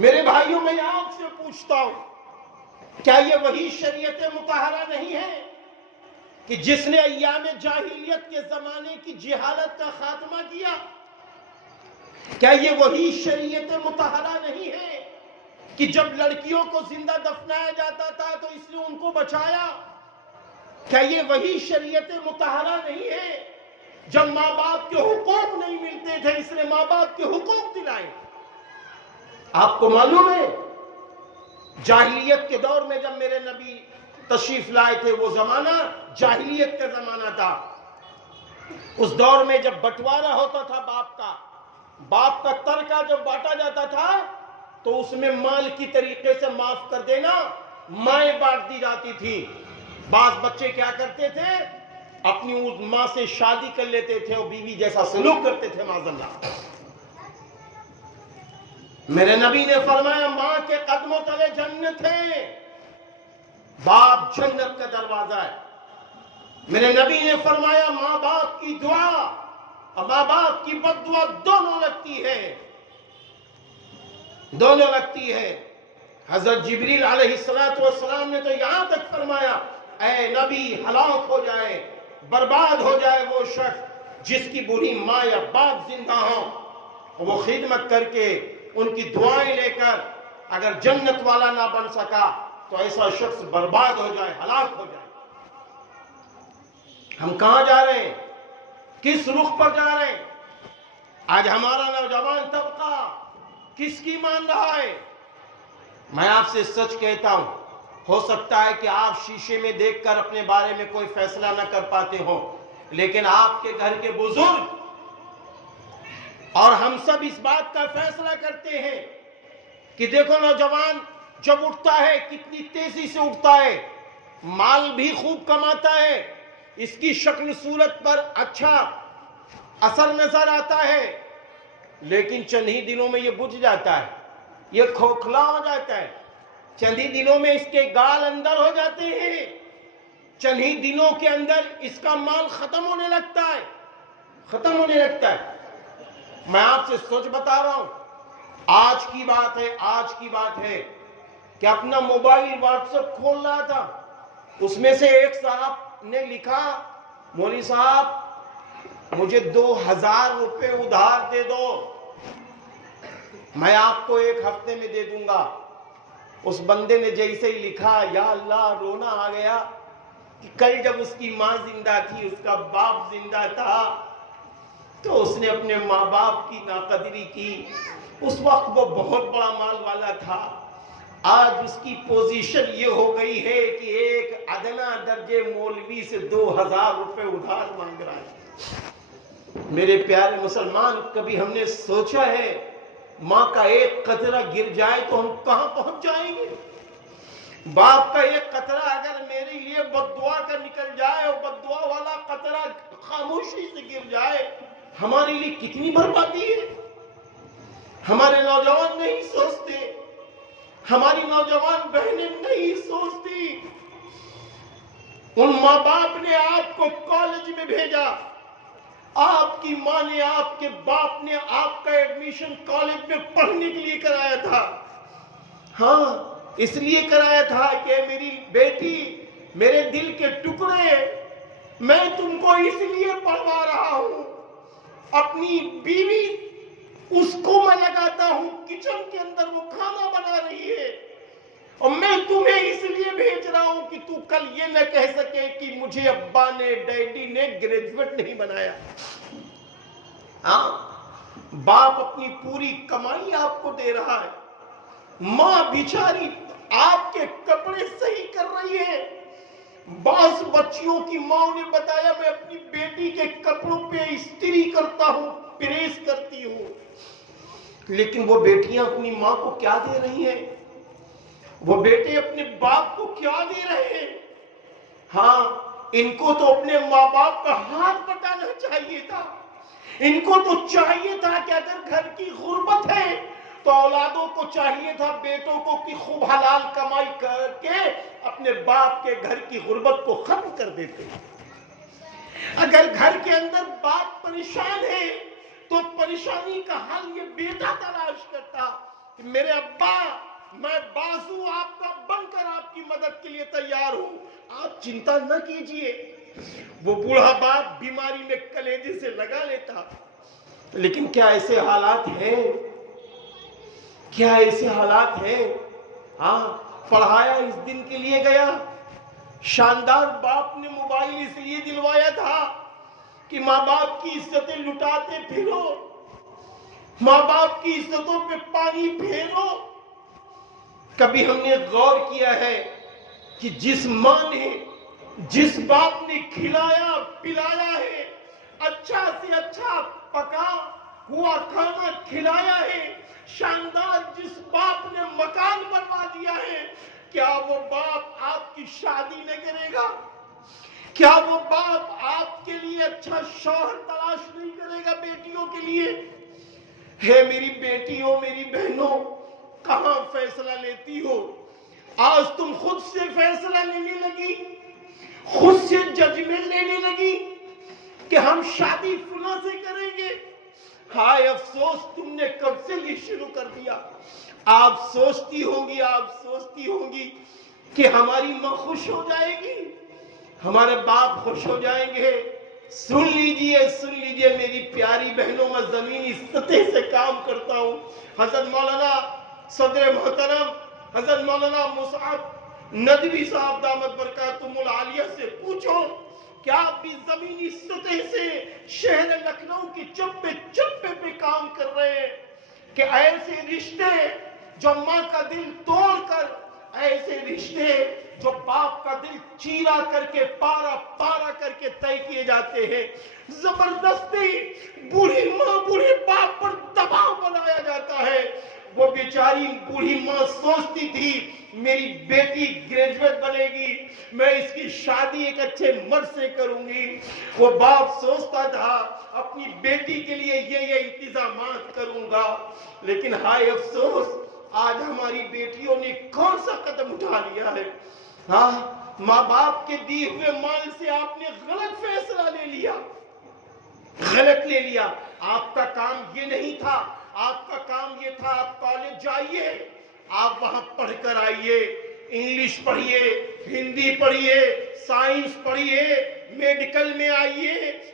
میرے بھائیوں، میں آپ سے پوچھتا ہوں، کیا یہ وہی شریعت مطہرہ نہیں ہے کہ جس نے ایام جاہلیت کے زمانے کی جہالت کا خاتمہ کیا؟ کیا یہ وہی شریعت مطہرہ نہیں ہے کہ جب لڑکیوں کو زندہ دفنایا جاتا تھا تو اس نے ان کو بچایا؟ کیا یہ وہی شریعت مطہرہ نہیں ہے جب ماں باپ کے حقوق نہیں ملتے تھے اس نے ماں باپ کے حقوق دلائے؟ آپ کو معلوم ہے جاہلیت کے دور میں جب میرے نبی تشریف لائے تھے وہ زمانہ جاہلیت کا زمانہ تھا. اس دور میں جب بٹوارا ہوتا تھا باپ کا ترکہ جب بانٹا جاتا تھا تو اس میں مال کی طریقے سے معاف کر دینا مائیں بانٹ دی جاتی تھی. بعض بچے کیا کرتے تھے، اپنی اس ماں سے شادی کر لیتے تھے اور بیوی جیسا سلوک کرتے تھے. معاذ اللہ. میرے نبی نے فرمایا ماں کے قدموں تلے جنت ہے، باپ جنت کا دروازہ ہے. میرے نبی نے فرمایا ماں باپ کی دعا اور ماں باپ کی بد دعا دونوں لگتی ہے. حضرت جبریل علیہ السلام نے تو یہاں تک فرمایا اے نبی ہلاک ہو جائے، برباد ہو جائے وہ شخص جس کی بری ماں یا باپ زندہ ہوں، وہ خدمت کر کے ان کی دعائیں لے کر اگر جنت والا نہ بن سکا تو ایسا شخص برباد ہو جائے، ہلاک ہو جائے. ہم کہاں جا رہے ہیں؟ کس رخ پر جا رہے ہیں؟ آج ہمارا نوجوان طبقہ کس کی مان رہا ہے؟ میں آپ سے سچ کہتا ہوں، ہو سکتا ہے کہ آپ شیشے میں دیکھ کر اپنے بارے میں کوئی فیصلہ نہ کر پاتے ہو، لیکن آپ کے گھر کے بزرگ اور ہم سب اس بات کا فیصلہ کرتے ہیں کہ دیکھو نوجوان جب اٹھتا ہے کتنی تیزی سے اٹھتا ہے، مال بھی خوب کماتا ہے، اس کی شکل صورت پر اچھا اثر نظر آتا ہے، لیکن چند ہی دنوں میں یہ بجھ جاتا ہے، یہ کھوکھلا ہو جاتا ہے. چند ہی دنوں میں اس کے گال اندر ہو جاتے ہیں، چند ہی دنوں کے اندر اس کا مال ختم ہونے لگتا ہے. میں آپ سے سوچ بتا رہا ہوں، آج کی بات ہے کہ اپنا موبائل واٹس ایپ کھول رہا تھا، اس میں سے ایک صاحب نے لکھا مولوی صاحب مجھے 2000 روپے ادھار دے دو، میں آپ کو 1 ہفتے میں دے دوں گا. اس بندے نے جیسے ہی لکھا یا اللہ رونا آ گیا کہ کل جب اس کی ماں زندہ تھی، اس کا باپ زندہ تھا تو اس نے اپنے ماں باپ کی ناقدری کی. اس وقت وہ بہت بڑا مال والا تھا، آج اس کی پوزیشن یہ ہو گئی ہے کہ ایک ادنا درجے مولوی سے 2000 روپے ادھار مانگ رہا ہے. میرے پیارے مسلمان، کبھی ہم نے سوچا ہے ماں کا ایک قطرہ گر جائے تو ہم کہاں پہنچ جائیں گے؟ باپ کا ایک قطرہ اگر میرے لیے بد دعا کا نکل جائے اور بد دعا والا قطرہ خاموشی سے گر جائے، ہمارے لیے کتنی بربادی ہے. ہمارے نوجوان نہیں سوچتے، ہماری نوجوان بہنیں نہیں سوچتی. ان ماں باپ نے آپ کو کالج میں بھیجا، آپ کی ماں نے آپ کے باپ نے آپ کا ایڈمیشن کالج میں پڑھنے کے لیے کرایا تھا. ہاں اس لیے کرایا تھا کہ میری بیٹی، میرے دل کے ٹکڑے، میں تم کو اس لیے پڑھوا رہا ہوں. اپنی بیوی اس کو میں لگاتا ہوں کچن کے اندر، وہ کھانا بنا رہی ہے، اور میں تمہیں اس لیے بھیج رہا ہوں کہ تو کل یہ نہ کہہ سکے کہ مجھے ابا نے ڈیڈی نے گریجویٹ نہیں بنایا. ہاں باپ اپنی پوری کمائی آپ کو دے رہا ہے، ماں بیچاری آپ کے کپڑے صحیح کر رہی ہے. بعض بچیوں کی ماں نے بتایا میں اپنی بیٹی کے کپڑوں پہ استری کرتا ہوں, پریس کرتی ہوں. لیکن وہ بیٹیاں اپنی ماں کو کیا دے رہی ہیں؟ وہ بیٹے اپنے باپ کو کیا دے رہے ہیں؟ ہاں, ان کو تو اپنے ماں باپ کا ہاتھ بٹانا چاہیے تھا. ان کو تو چاہیے تھا کہ اگر گھر کی غربت ہے تو اولادوں کو چاہیے تھا بیٹوں کو کہ خوب حلال کمائی کر کے اپنے باپ کے گھر کی غربت کو ختم کر دیتے. اگر گھر کے اندر باپ پریشان ہے تو پریشانی کا حل یہ بیٹا تلاش کرتا کہ میرے ابا, میں بازو آپ کا بن کر آپ کی مدد کے لیے تیار ہوں, آپ چنتا نہ کیجئے. وہ بوڑھا باپ بیماری میں کلیجے سے لگا لیتا. لیکن کیا ایسے حالات ہیں؟ کیا ایسے حالات ہیں؟ ہاں, پڑھایا اس دن کے لیے گیا. شاندار باپ نے موبائل اس لیے دلوایا تھا کہ ماں باپ کی عزتیں لٹاتے پھرو, ماں باپ کی عزتوں پہ پانی پھیرو. کبھی ہم نے غور کیا ہے کہ جس ماں نے, جس باپ نے کھلایا پلایا ہے, اچھا سے اچھا پکا ہوا کھانا کھلایا ہے, شاندار جس باپ نے مکان بنوا دیا ہے, کیا وہ باپ آپ کی شادی نہ کرے گا؟ کیا وہ باپ آپ کے لیے اچھا شوہر تلاش نہیں کرے گا بیٹیوں کے لیے؟ ہے میری بیٹیوں, میری بہنوں, کہاں فیصلہ لیتی ہو؟ آج تم خود سے فیصلہ لینے لگی, خود سے ججمنٹ لینے لگی کہ ہم شادی فلاں سے کریں گے. ہائے افسوس, تم نے کب سے یہ شروع کر دیا. آپ سوچتی ہوں گی کہ ہماری ماں خوش ہو جائے گی, ہمارے باپ خوش ہو جائیں گے. سن لیجئے میری پیاری بہنوں, میں زمینی سطح سے کام کرتا ہوں. حضرت مولانا صدر محترم حضرت مولانا مصعب ندوی صاحب دامت برکاتہم العالیہ سے پوچھو, کیا آپ بھی زمینی سطح سے شہر لکھنؤ کی چپے چپے پہ کام کر رہے ہیں کہ ایسے رشتے جو ماں کا دل توڑ کر, ایسے رشتے جو باپ کا دل چیرا کر کے پارا پارا کر کے طے کیے جاتے ہیں, زبردستی بوڑھی ماں بوڑھے باپ پر دباؤ بنایا جاتا ہے. وہ بیچاری بوڑھی ماں سوچتی تھی میری بیٹی گریجویٹ بنے گی, میں اس کی شادی ایک اچھے مرد سے کروں گی. وہ باپ سوچتا تھا اپنی بیٹی کے لیے یہ انتظامات کروں گا. لیکن ہائے افسوس, آج ہماری بیٹیوں نے کون سا قدم اٹھا لیا ہے؟ ہاں, ماں باپ کے دیے ہوئے مال سے آپ نے غلط فیصلہ لے لیا, غلط لے لیا. آپ کا کام یہ نہیں تھا, آپ کا کام یہ تھا آپ کالج جائیے, آپ وہاں پڑھ کر آئیے, انگلش پڑھیے, ہندی پڑھیے, سائنس پڑھیے, میڈیکل میں آئیے,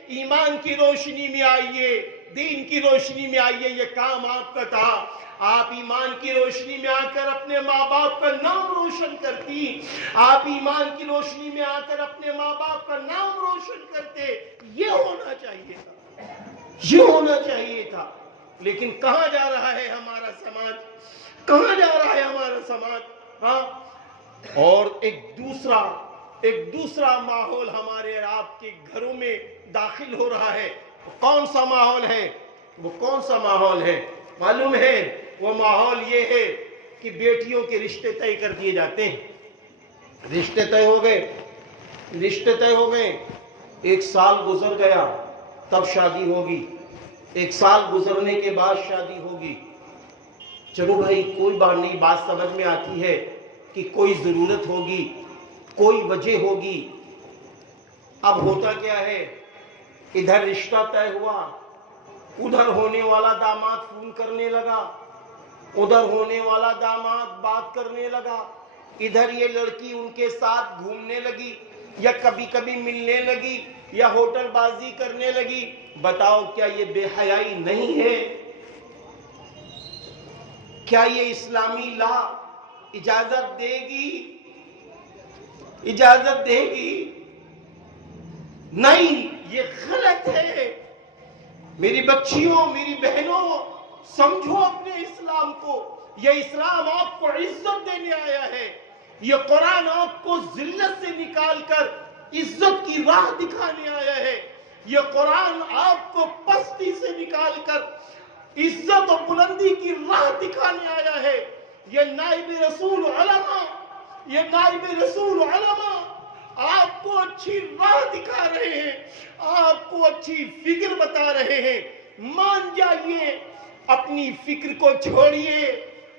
ایمان کی روشنی میں آئیے, دین کی روشنی میں آئیے. یہ کام آپ کا تھا. آپ ایمان کی روشنی میں آ کر اپنے ماں باپ کا نام روشن کرتی, آپ ایمان کی روشنی میں آ کر اپنے ماں باپ کا نام روشن کرتے. یہ ہونا چاہیے تھا, یہ ہونا چاہیے تھا. لیکن کہاں جا رہا ہے ہمارا سماج, کہاں جا رہا ہے ہمارا سماج؟ ہاں, اور ایک دوسرا ماحول ہمارے اور آپ کے گھروں میں داخل ہو رہا ہے. کون سا ماحول ہے؟ وہ کون سا ماحول ہے معلوم ہے؟ وہ ماحول یہ ہے کہ بیٹیوں کے رشتے طے کر دیے جاتے ہیں. رشتے طے ہو گئے, 1 سال گزر گیا تب شادی ہوگی, 1 سال گزرنے کے بعد شادی ہوگی. چلو بھائی کوئی بات نہیں, بات سمجھ میں آتی ہے کہ کوئی ضرورت ہوگی, کوئی وجہ ہوگی. اب ہوتا کیا ہے, ادھر رشتہ طے ہوا, ادھر ہونے والا داماد فون کرنے لگا, ادھر ہونے والا داماد بات کرنے لگا, ادھر یہ لڑکی ان کے ساتھ گھومنے لگی یا کبھی کبھی ملنے لگی یا ہوٹل بازی کرنے لگی. بتاؤ کیا یہ بے حیائی نہیں ہے؟ کیا یہ اسلامی لا اجازت دے گی؟ اجازت دے گی؟ نہیں, یہ غلط ہے. میری بچیوں, میری بہنوں, سمجھو اپنے اسلام کو. یہ اسلام آپ کو عزت دینے آیا ہے، یہ قرآن آپ کو ذلت سے نکال کر عزت کی راہ دکھانے آیا ہے، یہ قرآن آپ کو پستی سے نکال کر عزت و بلندی کی راہ دکھانے آیا ہے۔ یہ نائب رسول علماء، یہ نائب رسول علماء آپ کو اچھی راہ دکھا رہے ہیں، آپ کو اچھی فکر بتا رہے ہیں۔ مان جائیے، اپنی فکر کو چھوڑیے،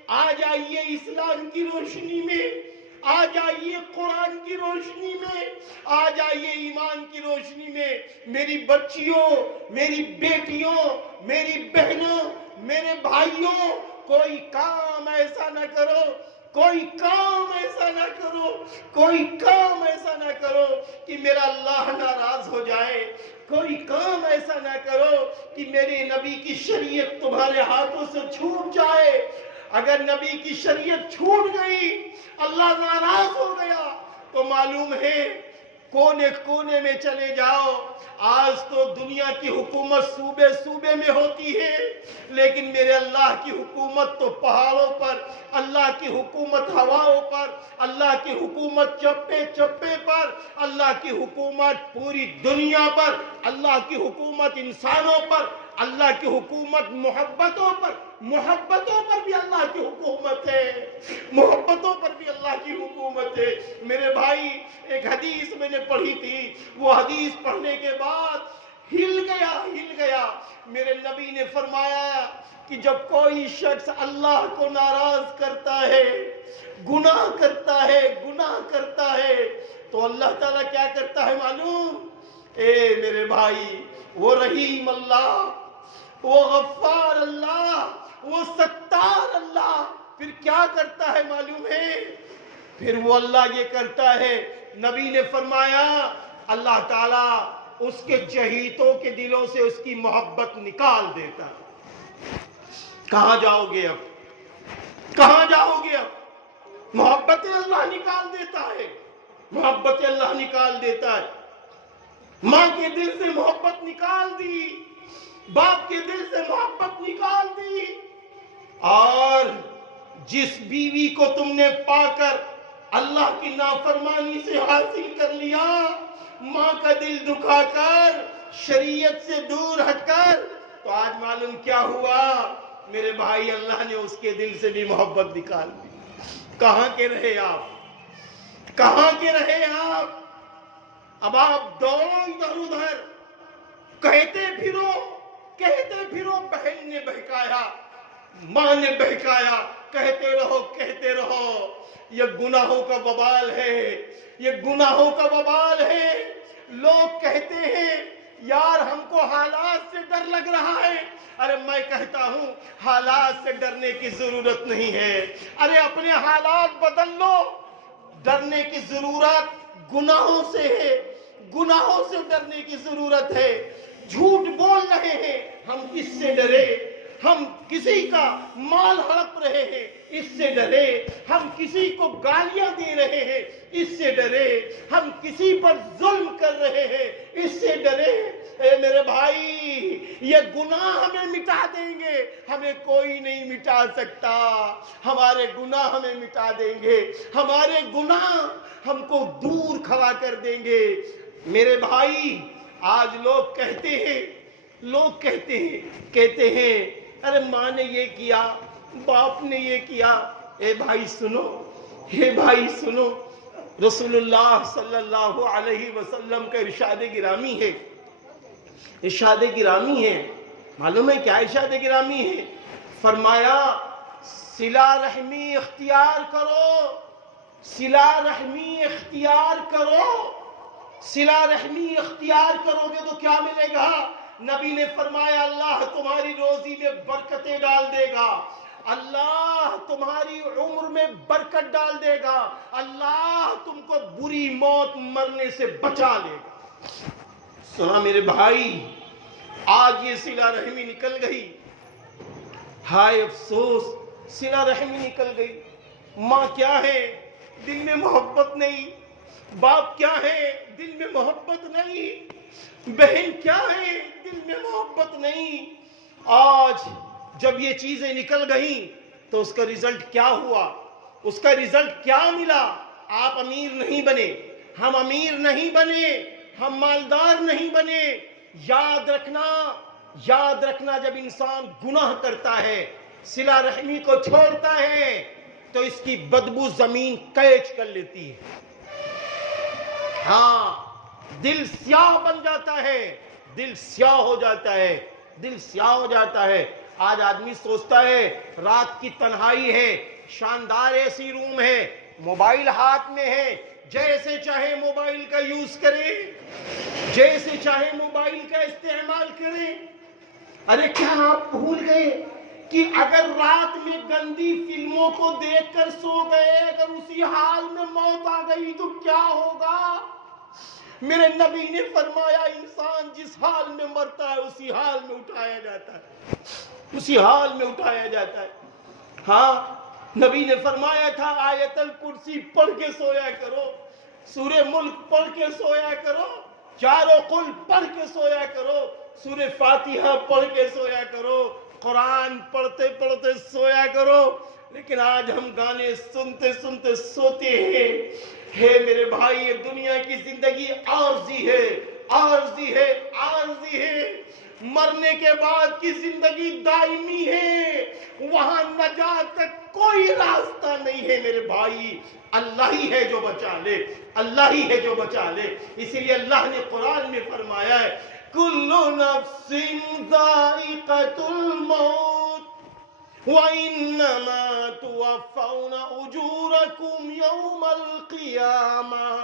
آ جائیے اسلام کی روشنی میں، آ جائیے قرآن کی روشنی میں، آ جائیے ایمان کی روشنی میں۔ میری بچیوں، میری بیٹیوں، میری بہنوں، میرے بھائیوں، کوئی کام ایسا نہ کرو، کوئی کام ایسا نہ کرو، کوئی کام ایسا نہ کرو کہ میرا اللہ ناراض ہو جائے، کوئی کام ایسا نہ کرو کہ میرے نبی کی شریعت تمہارے ہاتھوں سے چھوٹ جائے۔ اگر نبی کی شریعت چھوٹ گئی، اللہ ناراض ہو گیا، تو معلوم ہے کونے کونے میں چلے جاؤ۔ آج تو دنیا کی حکومت صوبے صوبے میں ہوتی ہے، لیکن میرے اللہ کی حکومت تو پہاڑوں پر، اللہ کی حکومت ہواؤں پر، اللہ کی حکومت چپے چپے پر، اللہ کی حکومت پوری دنیا پر، اللہ کی حکومت انسانوں پر، اللہ کی حکومت محبتوں پر، محبتوں پر بھی اللہ کی حکومت ہے، محبتوں پر بھی اللہ کی حکومت ہے۔ میرے بھائی، ایک حدیث میں نے پڑھی تھی، وہ حدیث پڑھنے کے بعد ہل گیا۔ میرے نبی نے فرمایا کہ جب کوئی شخص اللہ کو ناراض کرتا ہے، گناہ کرتا ہے تو اللہ تعالیٰ کیا کرتا ہے معلوم؟ اے میرے بھائی، وہ رحیم اللہ، وہ غفار اللہ، وہ ستار اللہ پھر کیا کرتا ہے معلوم ہے؟ پھر وہ اللہ یہ کرتا ہے، نبی نے فرمایا اللہ تعالیٰ اس کے چہیتوں کے دلوں سے اس کی محبت نکال دیتا ہے۔ کہاں جاؤ گے اب؟ کہاں جاؤ گے اب؟ محبت اللہ نکال دیتا ہے، محبت اللہ نکال دیتا ہے۔ ماں کے دل سے محبت نکال دی، باپ کے دل سے محبت نکال دی، اور جس بیوی کو تم نے پا کر اللہ کی نافرمانی سے حاصل کر لیا، ماں کا دل دکھا کر، شریعت سے دور ہٹ کر، تو آج معلوم کیا ہوا میرے بھائی؟ اللہ نے اس کے دل سے بھی محبت نکال دی۔ کہاں کے رہے آپ؟ کہاں کے رہے آپ؟ اب آپ دوڑو ادھر ادھر، کہتے پھرو بہن نے بہکایا، ماں نے بہکایا، کہتے رہو۔ یہ گناہوں کا وبال ہے، یہ گناہوں کا وبال ہے۔ لوگ کہتے ہیں یار ہم کو حالات سے ڈر لگ رہا ہے۔ ارے میں کہتا ہوں حالات سے ڈرنے کی ضرورت نہیں ہے، ارے اپنے حالات بدل لو۔ ڈرنے کی ضرورت گناہوں سے ہے، گناہوں سے ڈرنے کی ضرورت ہے۔ جھوٹ بول رہے ہیں، ہم کس سے ڈرے؟ ہم کسی کا مال ہڑپ رہے ہیں، اس سے ڈرے۔ ہم کسی کو گالیاں دے رہے ہیں، اس سے ڈرے۔ ہم کسی پر ظلم کر رہے ہیں، اس سے ڈرے۔ اے میرے بھائی، یہ گناہ ہمیں مٹا دیں گے، ہمیں کوئی نہیں مٹا سکتا۔ ہمارے گناہ ہمیں مٹا دیں گے، ہمارے گناہ ہم کو دور کھڑا کر دیں گے۔ میرے بھائی، آج لوگ کہتے ہیں ارے ماں نے یہ کیا، باپ نے یہ کیا۔ اے بھائی سنو، رسول اللہ صلی اللہ علیہ وسلم کا ارشاد گرامی ہے۔ معلوم ہے کیا ارشاد گرامی ہے؟ فرمایا صلہ رحمی اختیار کرو، صلہ رحمی اختیار کرو۔ صلہ رحمی اختیار کرو گے تو کیا ملے گا؟ نبی نے فرمایا اللہ تمہاری روزی میں برکتیں ڈال دے گا، اللہ تمہاری عمر میں برکت ڈال دے گا، اللہ تم کو بری موت مرنے سے بچا لے گا۔ سنا میرے بھائی، آج یہ صلہ رحمی نکل گئی، ہائے افسوس، صلہ رحمی نکل گئی۔ ماں کیا ہے؟ دل میں محبت نہیں۔ باپ کیا ہے؟ دل میں محبت نہیں۔ بہن کیا ہے؟ دل میں محبت نہیں۔ آج جب یہ چیزیں نکل گئیں تو اس کا ریزلٹ کیا ہوا؟ اس کا ریزلٹ کیا ملا؟ آپ امیر نہیں بنے، ہم امیر نہیں بنے، ہم مالدار نہیں بنے۔ یاد رکھنا جب انسان گناہ کرتا ہے، صلہ رحمی کو چھوڑتا ہے، تو اس کی بدبو زمین کیچ کر لیتی ہے۔ ہاں، دل سیاہ بن جاتا ہے، دل سیاہ ہو جاتا ہے، دل سیاہ ہو جاتا ہے۔ آج آدمی سوچتا ہے رات کی تنہائی ہے، شاندار ایسی روم ہے، موبائل ہاتھ میں ہے، جیسے چاہے موبائل کا یوز کرے، جیسے چاہے موبائل کا استعمال کرے۔ ارے کیا آپ بھول گئے کہ اگر رات میں گندی فلموں کو دیکھ کر سو گئے، اگر اسی حال میں موت آ گئی تو کیا ہوگا؟ میرے نبی نے فرمایا انسان جس حال میں مرتا ہے اسی حال میں اٹھایا جاتا ہے، اسی حال میں اٹھایا جاتا ہے۔ ہاں، نبی نے فرمایا تھا آیت الکرسی پڑھ کے سویا کرو، سورہ ملک پڑھ کے سویا کرو، چاروں قل پڑھ کے سویا کرو، سورہ فاتحہ پڑھ کے سویا کرو، قرآن پڑھتے پڑھتے سویا کرو۔ لیکن آج ہم گانے سنتے سنتے سوتے ہیں۔ ہے میرے بھائی، یہ دنیا کی زندگی عارضی ہے، عارضی ہے، عارضی ہے۔ مرنے کے بعد کی زندگی دائمی ہے، وہاں نجات کا کوئی راستہ نہیں ہے میرے بھائی۔ اللہ ہی ہے جو بچا لے، اللہ ہی ہے جو بچا لے۔ اسی لیے اللہ نے قرآن میں فرمایا ہے کل نفس ذائقۃ الموت وَإِنَّمَا تُوَفَّوْنَ أُجُورَكُمْ يَوْمَ الْقِيَامَةِ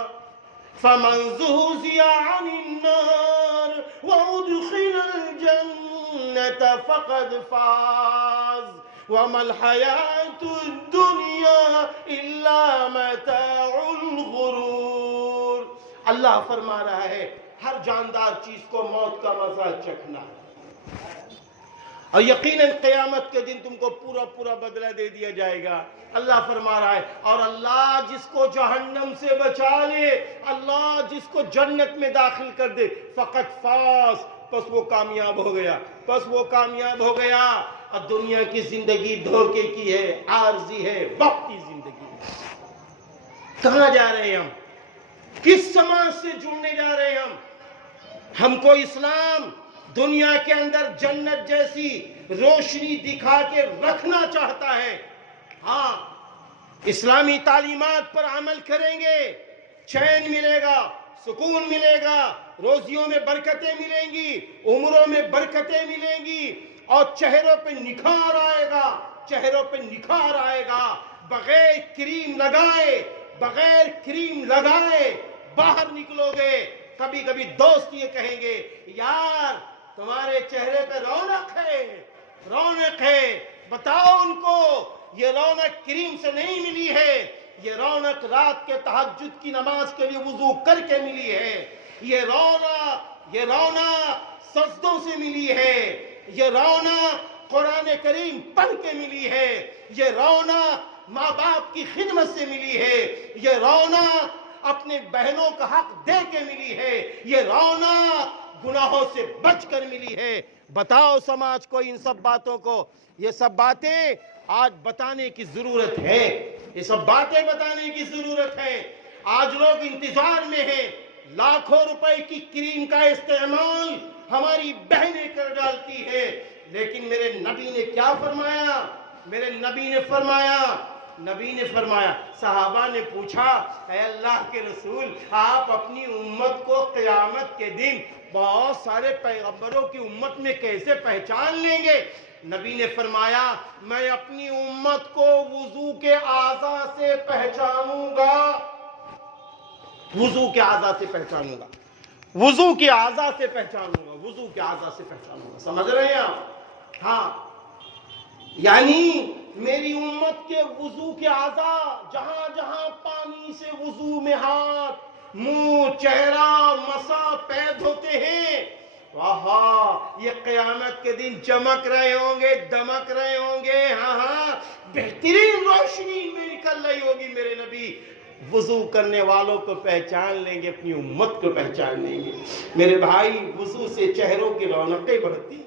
فَمَنْ زُحْزِحَ عَنِ النَّارِ وَأُدْخِلَ الْجَنَّةَ فَقَدْ فَازَ وَمَا الْحَيَاةُ الدُّنْيَا إِلَّا مَتَاعُ الْغُرُورِ۔ اللہ فرما رہا ہے ہر جاندار چیز کو موت کا مزہ چکھنا ہے، اور یقیناً قیامت کے دن تم کو پورا پورا بدلہ دے دیا جائے گا۔ اللہ فرما رہا ہے اور اللہ جس کو جہنم سے بچا لے، اللہ جس کو جنت میں داخل کر دے، فقط فاز، پس وہ کامیاب ہو گیا، پس وہ کامیاب ہو گیا۔ اور دنیا کی زندگی دھوکے کی ہے، عارضی ہے، وقتی زندگی ہے۔ کہاں جا رہے ہیں ہم؟ کس سماج سے جڑنے جا رہے ہیں ہم کو اسلام دنیا کے اندر جنت جیسی روشنی دکھا کے رکھنا چاہتا ہے۔ ہاں، اسلامی تعلیمات پر عمل کریں گے، چین ملے گا، سکون ملے گا، روزیوں میں برکتیں ملیں گی، عمروں میں برکتیں ملیں گی، اور چہروں پہ نکھار آئے گا، چہروں پہ نکھار آئے گا۔ بغیر کریم لگائے، بغیر کریم لگائے باہر نکلو گے، کبھی کبھی دوست یہ کہیں گے یار تمہارے چہرے پہ رونق ہے، رونق ہے۔ بتاؤ ان کو یہ رونق کریم سے نہیں ملی ہے، یہ رونق رات کے تہجد کی نماز کے لیے وضو کر کے ملی ہے، یہ رونق سجدوں سے ملی ہے، یہ رونق قرآن کریم پڑھ کے ملی ہے، یہ رونق ماں باپ کی خدمت سے ملی ہے، یہ رونق اپنے بہنوں کا حق دے کے ملی ہے، یہ رونق گناہوں سے بچ کر ملی ہے۔ بتاؤ سماج کو ان سب باتوں کو، یہ سب باتیں آج بتانے کی ضرورت ہے، یہ سب باتیں بتانے کی ضرورت ہے۔ آج لوگ انتظار میں ہیں، لاکھوں روپے کی کریم کا استعمال ہماری بہنیں کر ڈالتی ہے، لیکن میرے نبی نے کیا فرمایا؟ میرے نبی نے فرمایا صحابہ نے پوچھا اے اللہ کے رسول، آپ اپنی امت کو قیامت کے دن بہت سارے پیغمبروں کی امت میں کیسے پہچان لیں گے؟ نبی نے فرمایا میں اپنی امت کو وضو کے اعضاء سے پہچانوں گا، وضو کے اعضاء سے پہچانوں گا، وضو کے اعضاء سے پہچانوں گا، وضو کے اعضاء سے پہچانوں گا۔ سمجھ رہے ہیں آپ؟ ہاں، یعنی میری امت کے وضو کے اعضاء، جہاں جہاں پانی سے وضو میں ہاتھ، منہ، چہرہ، مسا، پیر دھوتے ہیں، واہ، یہ قیامت کے دن چمک رہے ہوں گے، دمک رہے ہوں گے، ہاں، بہترین روشنی میں نکل رہی ہوگی۔ میرے نبی وضو کرنے والوں کو پہچان لیں گے، اپنی امت کو پہچان لیں گے۔ میرے بھائی، وضو سے چہروں کی رونقیں بڑھتی ہیں،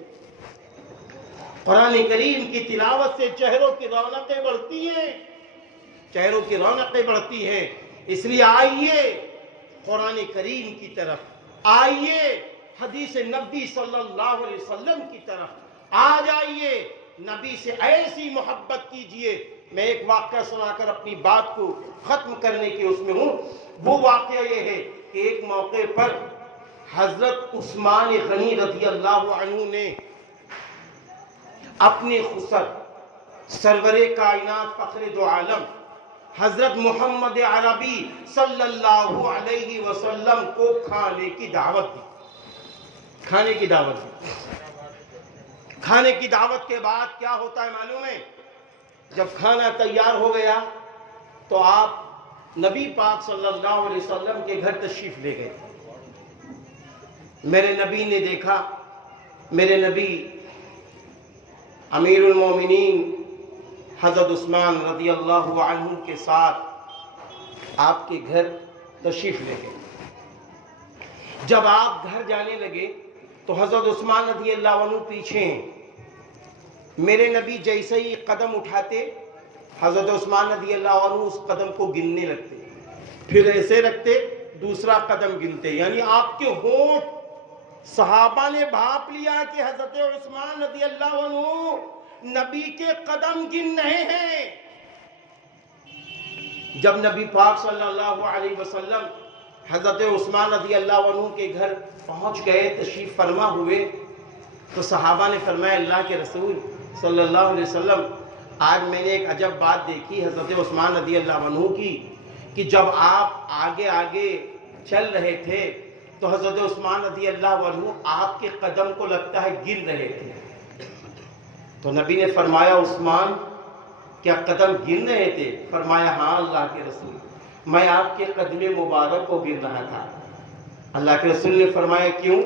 قرآن کریم کی تلاوت سے چہروں کی رونقیں بڑھتی ہیں، چہروں کی رونقیں بڑھتی ہیں۔ اس لیے آئیے قرآن کریم کی طرف، آئیے حدیث نبی صلی اللہ علیہ وسلم کی طرف آ جائیے، نبی سے ایسی محبت کیجئے۔ میں ایک واقعہ سنا کر اپنی بات کو ختم کرنے کی اس میں ہوں۔ وہ واقعہ یہ ہے کہ ایک موقع پر حضرت عثمان غنی رضی اللہ عنہ نے اپنے خسر سرور کائنات فخر دو عالم حضرت محمد عربی صلی اللہ علیہ وسلم کو کھانے کی دعوت دی۔ کھانے کی دعوت دی۔ کھانے کی دعوت کے بعد کیا ہوتا ہے معلوم ہے؟ جب کھانا تیار ہو گیا تو آپ نبی پاک صلی اللہ علیہ وسلم کے گھر تشریف لے گئے۔ میرے نبی نے دیکھا، میرے نبی امیر المومنین حضرت عثمان رضی اللہ عنہ کے ساتھ آپ کے گھر تشریف لے گئے۔ جب آپ گھر جانے لگے تو حضرت عثمان رضی اللہ عنہ پیچھے ہیں۔ میرے نبی جیسے ہی قدم اٹھاتے، حضرت عثمان رضی اللہ عنہ اس قدم کو گننے لگتے، پھر ایسے رکھتے، دوسرا قدم گنتے، یعنی آپ کے ہونٹ صحابہ نے بھاپ لیا کہ حضرت عثمان رضی اللہ عنہ نبی کے قدم گن رہے ہیں۔ جب نبی پاک صلی اللہ علیہ وسلم حضرت عثمان رضی اللہ عنہ کے گھر پہنچ گئے، تشریف فرما ہوئے، تو صحابہ نے فرمایا اللہ کے رسول صلی اللہ علیہ وسلم، آج میں نے ایک عجب بات دیکھی حضرت عثمان رضی اللہ عنہ کی، کہ جب آپ آگے آگے چل رہے تھے تو حضرت عثمان رضی اللہ عنہ آپ کے قدم کو لگتا ہے گن رہے تھے۔ تو نبی نے فرمایا عثمان کیا قدم گن رہے تھے؟ فرمایا ہاں اللہ کے رسول، میں آپ کے قدم مبارک کو گن رہا تھا۔ اللہ کے رسول نے فرمایا کیوں؟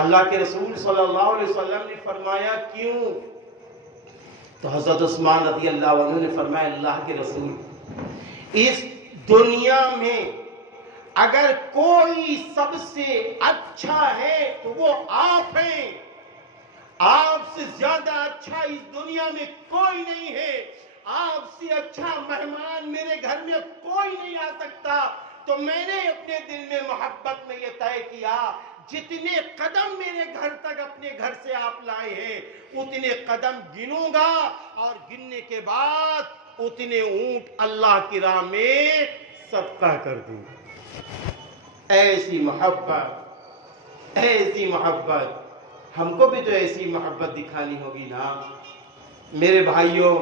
اللہ کے رسول صلی اللہ علیہ وسلم نے فرمایا کیوں؟ تو حضرت عثمان رضی اللہ عنہ نے فرمایا اللہ کے رسول، اس دنیا میں اگر کوئی سب سے اچھا ہے تو وہ آپ ہیں، آپ سے زیادہ اچھا اس دنیا میں کوئی نہیں ہے، آپ سے اچھا مہمان میرے گھر میں کوئی نہیں آ سکتا۔ تو میں نے اپنے دل میں محبت میں یہ طے کیا، جتنے قدم میرے گھر تک اپنے گھر سے آپ لائے ہیں اتنے قدم گنوں گا، اور گننے کے بعد اتنے اونٹ اللہ کی راہ میں صدقہ کر دوں گا۔ ایسی محبت، ایسی محبت، ہم کو بھی تو ایسی محبت دکھانی ہوگی نا میرے بھائیوں۔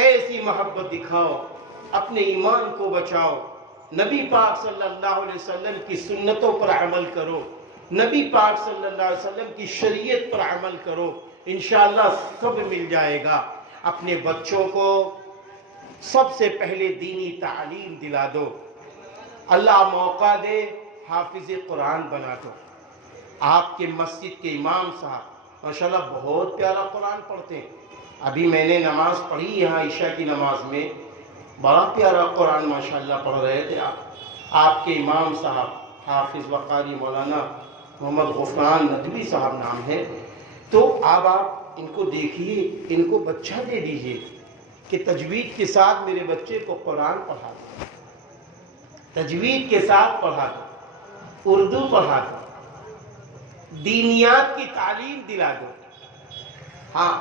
ایسی محبت دکھاؤ، اپنے ایمان کو بچاؤ، نبی پاک صلی اللہ علیہ وسلم کی سنتوں پر عمل کرو، نبی پاک صلی اللہ علیہ وسلم کی شریعت پر عمل کرو، انشاءاللہ سب مل جائے گا۔ اپنے بچوں کو سب سے پہلے دینی تعلیم دلا دو، اللہ موقع دے حافظ قرآن بنا دو۔ آپ کے مسجد کے امام صاحب ماشاءاللہ بہت پیارا قرآن پڑھتے ہیں۔ ابھی میں نے نماز پڑھی یہاں عشاء کی نماز میں، بڑا پیارا قرآن ماشاءاللہ پڑھ رہے تھے آپ کے امام صاحب حافظ وقاری مولانا محمد غفران ندوی صاحب نام ہے۔ تو اب آپ ان کو دیکھیے، ان کو بچہ دے دیجئے کہ تجوید کے ساتھ میرے بچے کو قرآن پڑھا دو، تجوید کے ساتھ پڑھا دو، اردو پڑھا دو، دینیات کی تعلیم دلا دو۔ ہاں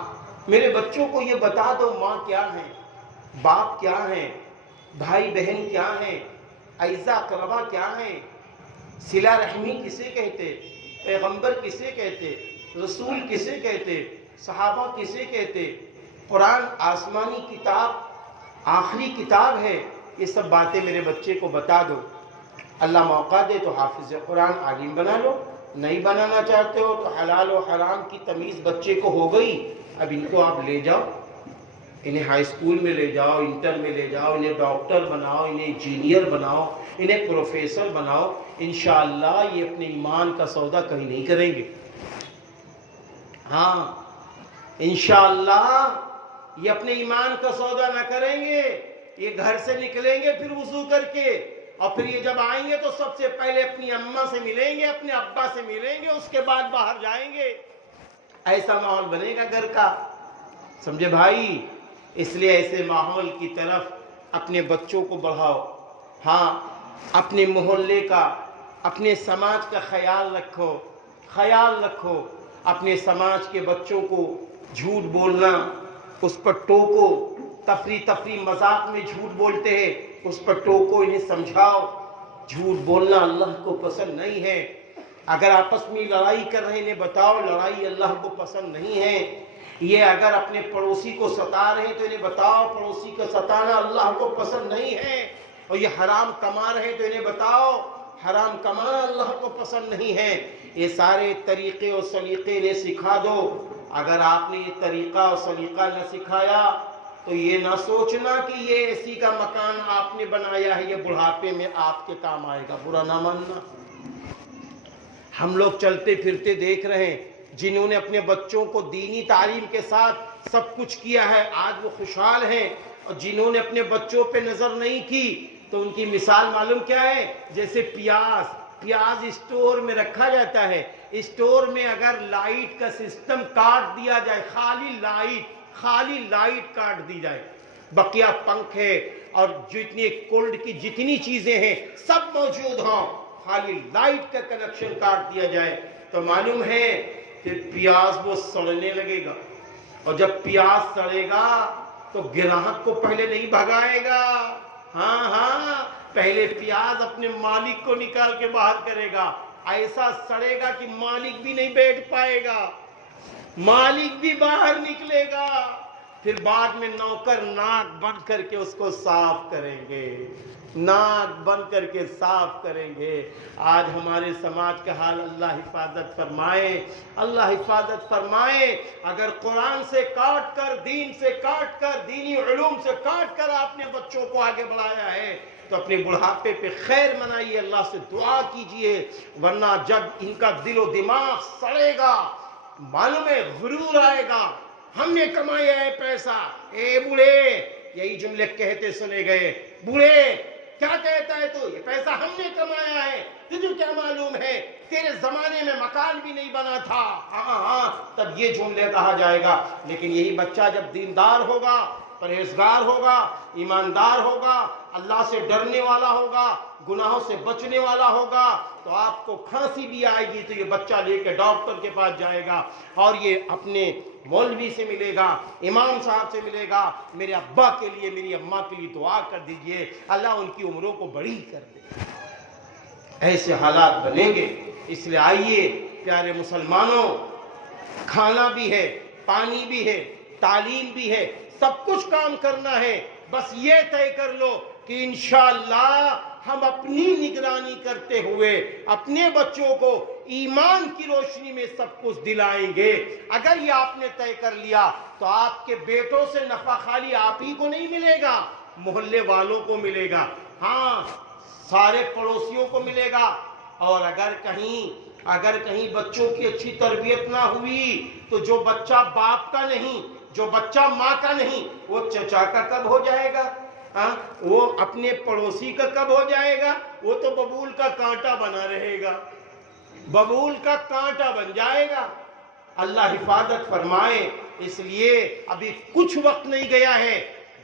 میرے بچوں کو یہ بتا دو ماں کیا ہے، باپ کیا ہے، بھائی بہن کیا ہیں، اعزا اقربا کیا ہیں، صلہ رحمی کسے کہتے، پیغمبر کسے کہتے، رسول کسے کہتے، صحابہ کسے کہتے، قرآن آسمانی کتاب آخری کتاب ہے، یہ سب باتیں میرے بچے کو بتا دو۔ اللہ موقع دے تو حافظ قرآن عالم بنا لو، نہیں بنانا چاہتے ہو تو حلال و حرام کی تمیز بچے کو ہو گئی، اب ان کو آپ لے جاؤ، انہیں ہائی اسکول میں لے جاؤ، انٹر میں لے جاؤ، انہیں ڈاکٹر بناؤ، انہیں انجینئر بناؤ، انہیں پروفیسر بناؤ، انشاءاللہ یہ اپنے ایمان کا سودا کہیں نہیں کریں گے۔ ہاں انشاءاللہ یہ اپنے ایمان کا سودا نہ کریں گے، یہ گھر سے نکلیں گے پھر وضو کر کے، اور پھر یہ جب آئیں گے تو سب سے پہلے اپنی اماں سے ملیں گے، اپنے ابا سے ملیں گے، اس کے بعد باہر جائیں گے۔ ایسا ماحول بنے گا گھر کا؟ سمجھے بھائی؟ اس لیے ایسے ماحول کی طرف اپنے بچوں کو بڑھاؤ. ہاں، اپنے محلے کا، اپنے سماج کا خیال رکھو. اپنے سماج کے بچوں کو جھوٹ بولنا، اس پر ٹوکو. تفریح مذاق میں جھوٹ بولتے ہیں، اس پر ٹوکو، انہیں سمجھاؤ. جھوٹ بولنا اللہ کو پسند نہیں ہے. اگر آپس میں لڑائی کر رہے ہیں، انہیں بتاؤ لڑائی اللہ کو پسند نہیں ہے. یہ اگر اپنے پڑوسی کو ستا رہے ہیں تو انہیں بتاؤ پڑوسی کا ستانا اللہ کو پسند نہیں ہے. اور یہ حرام کما رہے ہیں تو انہیں بتاؤ حرام کمانا اللہ کو پسند نہیں ہے. یہ سارے طریقے اور سلیقے انہیں سکھا دو. اگر آپ نے یہ طریقہ اور سلیقہ نہ سکھایا تو یہ نہ سوچنا کہ یہ ایسی کا مکان آپ نے بنایا ہے، یہ بڑھاپے میں آپ کے کام آئے گا. برا نہ ماننا. ہم لوگ چلتے پھرتے دیکھ رہے ہیں جنہوں نے اپنے بچوں کو دینی تعلیم کے ساتھ سب کچھ کیا ہے، آج وہ خوشحال ہیں. اور جنہوں نے اپنے بچوں پہ نظر نہیں کی تو ان کی مثال معلوم کیا ہے؟ جیسے پیاز اسٹور میں رکھا جاتا ہے. اسٹور میں اگر لائٹ کا سسٹم کاٹ دیا جائے، خالی لائٹ کاٹ دی جائے، بقیہ پنکھے اور جتنی کولڈ کی جتنی چیزیں ہیں سب موجود ہوں، خالی لائٹ کا کنیکشن کاٹ دیا جائے تو معلوم ہے کہ پیاز وہ سڑنے لگے گا. اور جب پیاز سڑے گا تو گراہک کو پہلے نہیں بھگائے گا. ہاں پہلے پیاز اپنے مالک کو نکال کے باہر کرے گا. ایسا سڑے گا کہ مالک بھی نہیں بیٹھ پائے گا، مالک بھی باہر نکلے گا. پھر بعد میں نوکر ناک بند کر کے اس کو صاف کریں گے، ناک بند کر کے صاف کریں گے. آج ہمارے سماج کا حال اللہ حفاظت فرمائے، اللہ حفاظت فرمائے. اگر قرآن سے کاٹ کر، دین سے کاٹ کر، دینی علوم سے کاٹ کر آپ نے بچوں کو آگے بڑھایا ہے تو اپنے بڑھاپے پہ خیر منائیے، اللہ سے دعا کیجئے. ورنہ جب ان کا دل و دماغ سڑے گا، معلوم ہے غرور آئے گا. ہم نے کمایا ہے پیسہ. اے بوڑھے، یہی جملے کہتے سنے گئے، بوڑھے کیا کہتا ہے تو؟ یہ پیسہ ہم نے کمایا ہے، تجھے کیا معلوم ہے؟ تیرے زمانے میں مکان بھی نہیں بنا تھا. ہاں تب یہ جملے کہا جائے گا. لیکن یہی بچہ جب دیندار ہوگا، پرہیزگار ہوگا، ایماندار ہوگا، اللہ سے ڈرنے والا ہوگا، گناہوں سے بچنے والا ہوگا تو آپ کو کھانسی بھی آئے گی تو یہ بچہ لے کے ڈاکٹر کے پاس جائے گا اور یہ اپنے مولوی سے ملے گا، امام صاحب سے ملے گا. میرے ابا کے لیے، میری اماں کے لیے دعا کر دیجئے، اللہ ان کی عمروں کو بڑی کر دے. ایسے حالات بنیں گے. اس لیے آئیے پیارے مسلمانوں، کھانا بھی ہے، پانی بھی ہے، تعلیم بھی ہے، سب کچھ کام کرنا ہے. بس یہ طے کر لو کہ انشاءاللہ ہم اپنی نگرانی کرتے ہوئے اپنے بچوں کو ایمان کی روشنی میں سب کچھ دلائیں گے. اگر یہ آپ نے طے کر لیا تو آپ کے بیٹوں سے نفع خالی آپ ہی کو نہیں ملے گا، محلے والوں کو ملے گا، ہاں سارے پڑوسیوں کو ملے گا. اور اگر کہیں بچوں کی اچھی تربیت نہ ہوئی تو جو بچہ باپ کا نہیں، جو بچہ ماں کا نہیں، وہ چچا کا کب ہو جائے گا؟ وہ اپنے پڑوسی کا کب ہو جائے گا؟ وہ تو ببول کا کانٹا بنا رہے گا، ببول کا کانٹا بن جائے گا. اللہ حفاظت فرمائے. اس لیے ابھی کچھ وقت نہیں گیا ہے،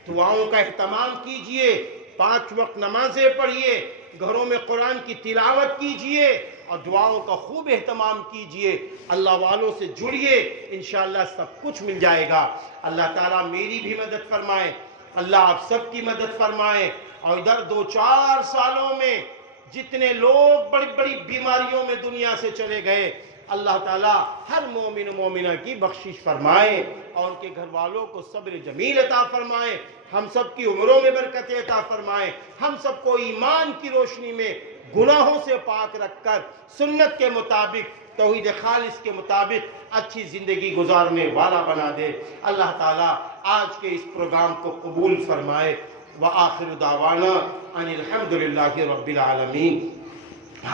دعاؤں کا اہتمام کیجئے، 5 وقت نمازیں پڑھیے، گھروں میں قرآن کی تلاوت کیجئے اور دعاؤں کا خوب اہتمام کیجئے. اللہ والوں سے جڑیے، انشاءاللہ سب کچھ مل جائے گا. اللہ تعالیٰ میری بھی مدد فرمائے، اللہ آپ سب کی مدد فرمائے. اور ادھر 2-4 سالوں میں جتنے لوگ بڑی بڑی بیماریوں میں دنیا سے چلے گئے، اللہ تعالیٰ ہر مومن و مومنہ کی بخشش فرمائے اور ان کے گھر والوں کو صبر جمیل عطا فرمائے. ہم سب کی عمروں میں برکت عطا فرمائے. ہم سب کو ایمان کی روشنی میں گناہوں سے پاک رکھ کر سنت کے مطابق، توحید خالص کے مطابق اچھی زندگی گزارنے والا بنا دے. اللہ تعالیٰ آج کے اس پروگرام کو قبول فرمائے. وآخر دعوانا ان الحمدللہ رب العالمین.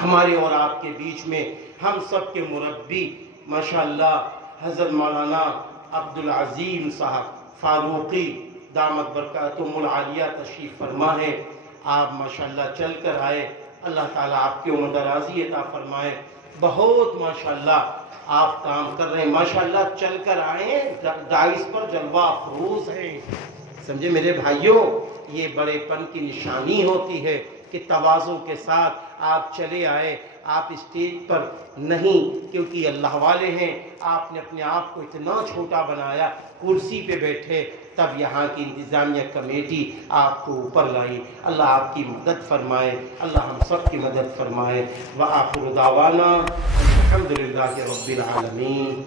ہمارے اور آپ کے بیچ میں ہم سب کے مربی ماشاءاللہ حضرت مولانا عبدالعظیم صاحب فاروقی دامت برکاتہم العالیہ تشریف فرما ہے. آپ ماشاءاللہ چل کر آئے، اللہ تعالیٰ آپ کی عمر درازی عطا فرمائے. بہت ماشاءاللہ آپ کام کر رہے ہیں ماشاءاللہ، چل کر آئے، ڈائس پر جلوہ افروز ہیں. سمجھے میرے بھائیوں، یہ بڑے پن کی نشانی ہوتی ہے کہ تواضع کے ساتھ آپ چلے آئے. آپ اسٹیج پر نہیں کیونکہ اللہ والے ہیں، آپ نے اپنے آپ کو اتنا چھوٹا بنایا، کرسی پہ بیٹھے، تب یہاں کی انتظامیہ کمیٹی آپ کو اوپر لائی. اللہ آپ کی مدد فرمائے، اللہ ہم سب کی مدد فرمائے. وآخر دعوانا الحمدللہ رب العالمین.